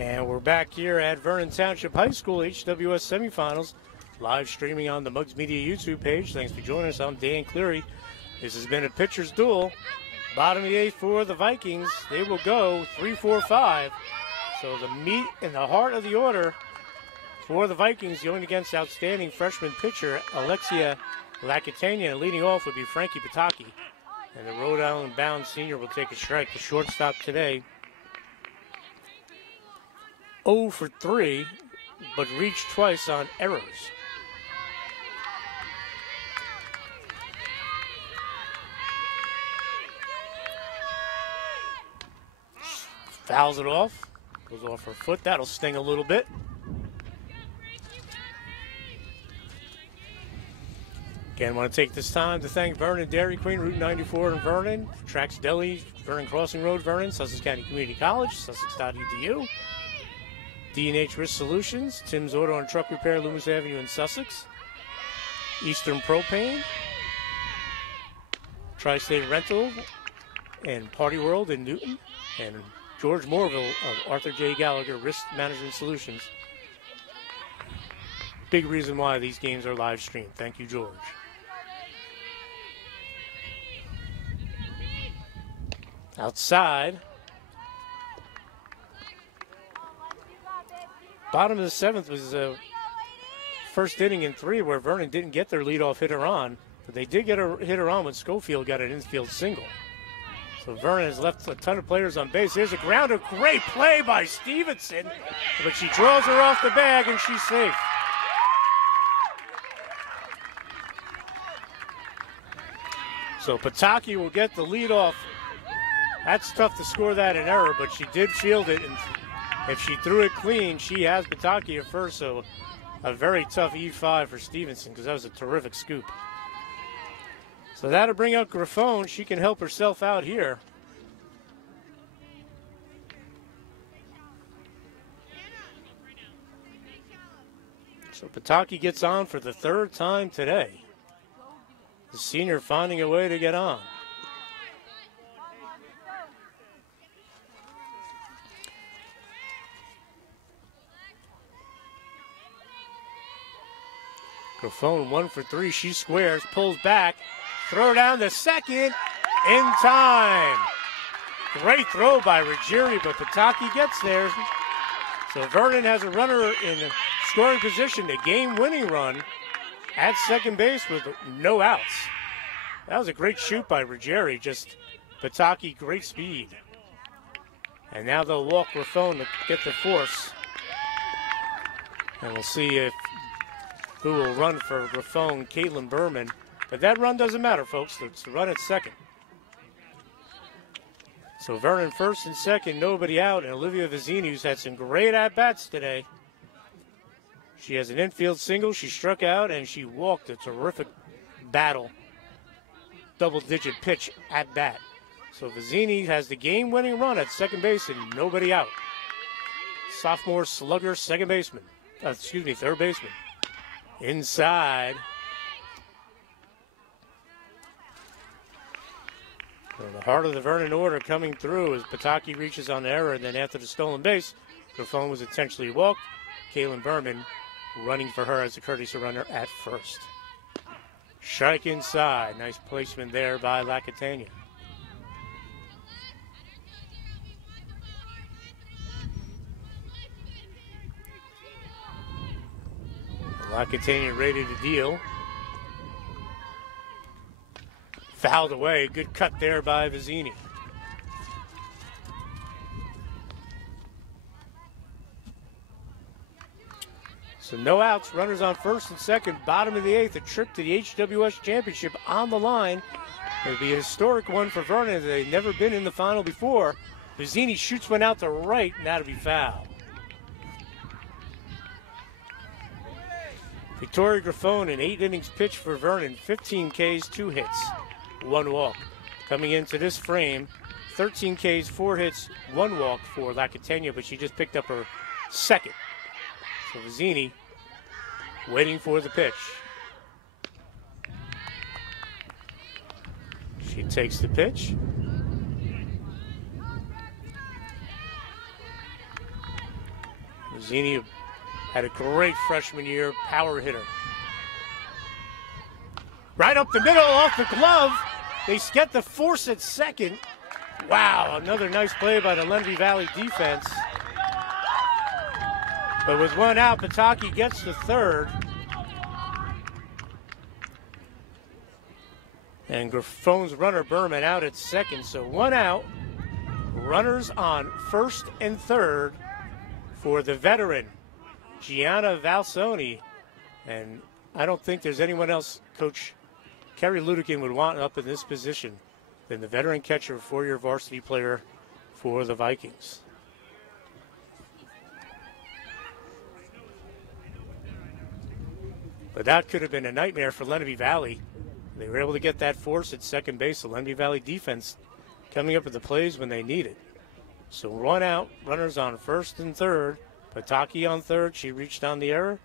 And we're back here at Vernon Township High School HWS Semifinals, live streaming on the Mugs Media YouTube page. Thanks for joining us. I'm Dan Cleary. This has been a pitcher's duel. Bottom of the eighth for the Vikings. They will go 3-4-5. So the meat and the heart of the order for the Vikings going against outstanding freshman pitcher Alexia Lakitania. Leading off would be Frankie Pataki. And the Rhode Island bound senior will take a strike. The shortstop today, 0 for 3, but reached twice on errors. Fouls it off. Goes off her foot. That'll sting a little bit. Again, I want to take this time to thank Vernon Dairy Queen, Route 94 in Vernon, Trax Deli, Vernon Crossing Road, Vernon, Sussex County Community College, Sussex.edu, D&H Risk Solutions, Tim's Auto and Truck Repair, Loomis Avenue in Sussex, Eastern Propane, Tri-State Rental, and Party World in Newton, and George Morville of Arthur J. Gallagher Risk Management Solutions. Big reason why these games are live streamed. Thank you, George. Outside. Bottom of the seventh was first inning in 3 where Vernon didn't get their leadoff hitter on, but they did get a hitter on when Schofield got an infield single. So Vernon has left a ton of players on base. Here's a grounder. Great play by Stevenson, but she draws her off the bag and she's safe. So Pataki will get the leadoff. That's tough to score that in error, but she did field it, and if she threw it clean, she has Pataki at first, so a very tough E5 for Stevenson because that was a terrific scoop. So that'll bring out Grafone. She can help herself out here. So Pataki gets on for the 3rd time today. The senior finding a way to get on. Grafone 1 for 3. She squares, pulls back, throw down the second in time. Great throw by Ruggieri, but Pataki gets there. So Vernon has a runner in scoring position, a game-winning run at second base with no outs. That was a great shoot by Ruggieri, just Pataki, great speed. And now they'll walk Grafone to get the force. And we'll see who will run for Grafone, Caitlin Berman. But that run doesn't matter, folks. It's the run at second. So Vernon first and second, nobody out. And Olivia Vizzini, who's had some great at-bats today. She has an infield single. She struck out, and she walked a terrific battle. Double-digit pitch at-bat. So Vizzini has the game-winning run at second base and nobody out. Sophomore slugger, third baseman. Inside. So the heart of the Vernon order coming through as Pataki reaches on the error, and then after the stolen base, Grafone was intentionally walked. Caitlin Berman running for her as a courtesy runner at first. Strike inside. Nice placement there by Lakitania. Lakitania ready to deal. Fouled away. Good cut there by Vizzini. So no outs, runners on first and second, bottom of the eighth, a trip to the HWS Championship on the line. It'll be a historic one for Vernon. They've never been in the final before. Vizzini shoots one out to right, and that'll be foul. Victoria Grafone, an 8 innings pitch for Vernon, 15 Ks, 2 hits, 1 walk. Coming into this frame, 13 Ks, 4 hits, 1 walk for Lakitania, but she just picked up her second. So Vizzini waiting for the pitch. She takes the pitch. Mazzini had a great freshman year, power hitter. Right up the middle, off the glove. They get the force at second. Wow, another nice play by the Lenape Valley defense. But with one out, Pataki gets the third. And Griffon's runner Berman out at second, so one out. Runners on first and third for the veteran, Gianna Valsoni. And I don't think there's anyone else Coach Kerry Ludekin would want up in this position than the veteran catcher, four-year varsity player for the Vikings. But that could have been a nightmare for Lenape Valley. They were able to get that force at second base. The Lenape Valley defense coming up with the plays when they need it. So one out, runners on first and third. Pataki on third, she reached on the error.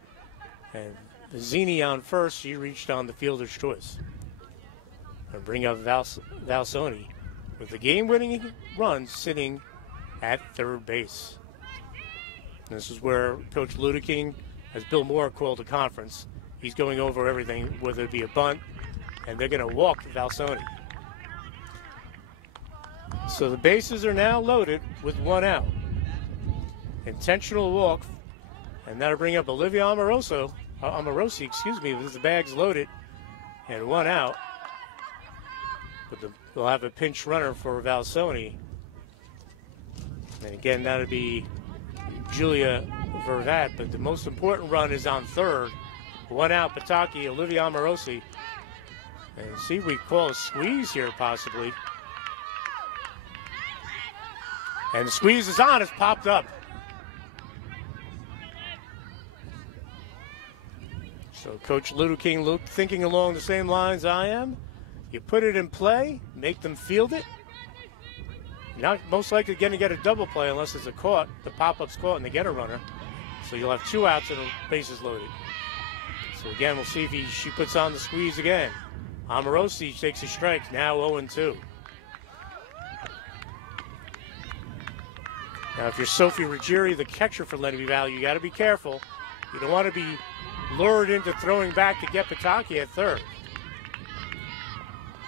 And Mazzini on first, she reached on the fielder's choice. And bring up Valsoni with the game-winning run sitting at third base. This is where Coach Ludeking, as Bill Moore called the conference, he's going over everything, whether it be a bunt, and they're going to walk Valsoni. So the bases are now loaded with one out. Intentional walk, and that'll bring up Olivia Amorosi, with the bags loaded, and one out. But they'll have a pinch runner for Valsoni. And again, that'll be Julia Vervat, but the most important run is on third. One out, Pataki, Olivia Amorosi. And see if we call a squeeze here, possibly. And the squeeze is on, it's popped up. So Coach Ludeking thinking along the same lines I am. You put it in play, make them field it. You're not most likely going to get a double play unless it's a caught. The pop-up's caught and they get a runner. So you'll have two outs and the bases loaded. So again, we'll see if she puts on the squeeze again. Amorosi takes a strike, now 0-2. Now, if you're Sophie Ruggieri, the catcher for Lenape Valley, you got to be careful. You don't want to be lured into throwing back to get Pataki at third.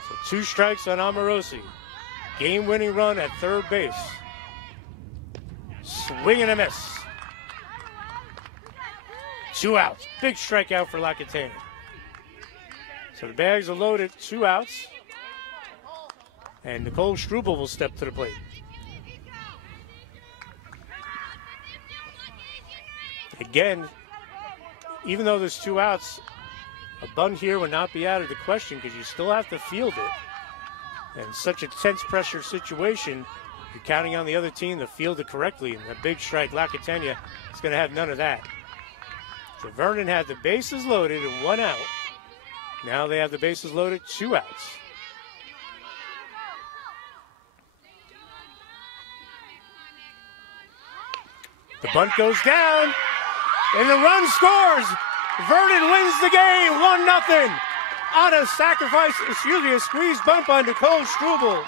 So 2 strikes on Amorosi. Game-winning run at third base. Swing and a miss. 2 outs. Big strikeout for Lacatena. So the bags are loaded, 2 outs. And Nicole Struble will step to the plate. Again, even though there's 2 outs, a bunt here would not be out of the question because you still have to field it. And such a tense pressure situation, you're counting on the other team to field it correctly. And a big strike, Lacatena is going to have none of that. So Vernon had the bases loaded and 1 out. Now they have the bases loaded, 2 outs. The bunt goes down, and the run scores. Vernon wins the game, 1-0 on a a squeeze bunt by Nicole Struble.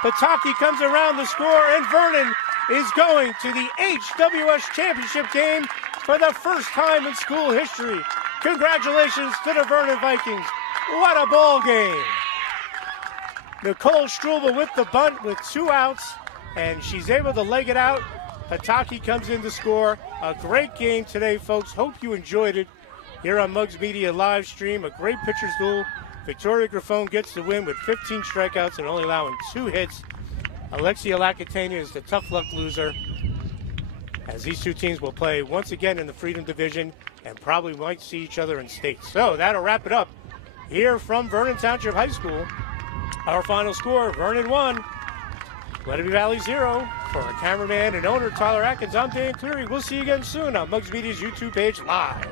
Pataki comes around the score, and Vernon is going to the HWS championship game for the first time in school history. Congratulations to the Vernon Vikings. What a ball game. Nicole Struble with the bunt with 2 outs, and she's able to leg it out. Pataki comes in to score. A great game today, folks. Hope you enjoyed it here on Mugs Media live stream. A great pitcher's duel. Victoria Griffon gets the win with 15 strikeouts and only allowing 2 hits. Alexia Lacatena is the tough luck loser, as these 2 teams will play once again in the Freedom Division and probably might see each other in state. So that'll wrap it up here from Vernon Township High School. Our final score, Vernon 1, Lenape Valley 0. For our cameraman and owner, Tyler Atkins, I'm Dan Cleary. We'll see you again soon on Mugs Media's YouTube page live.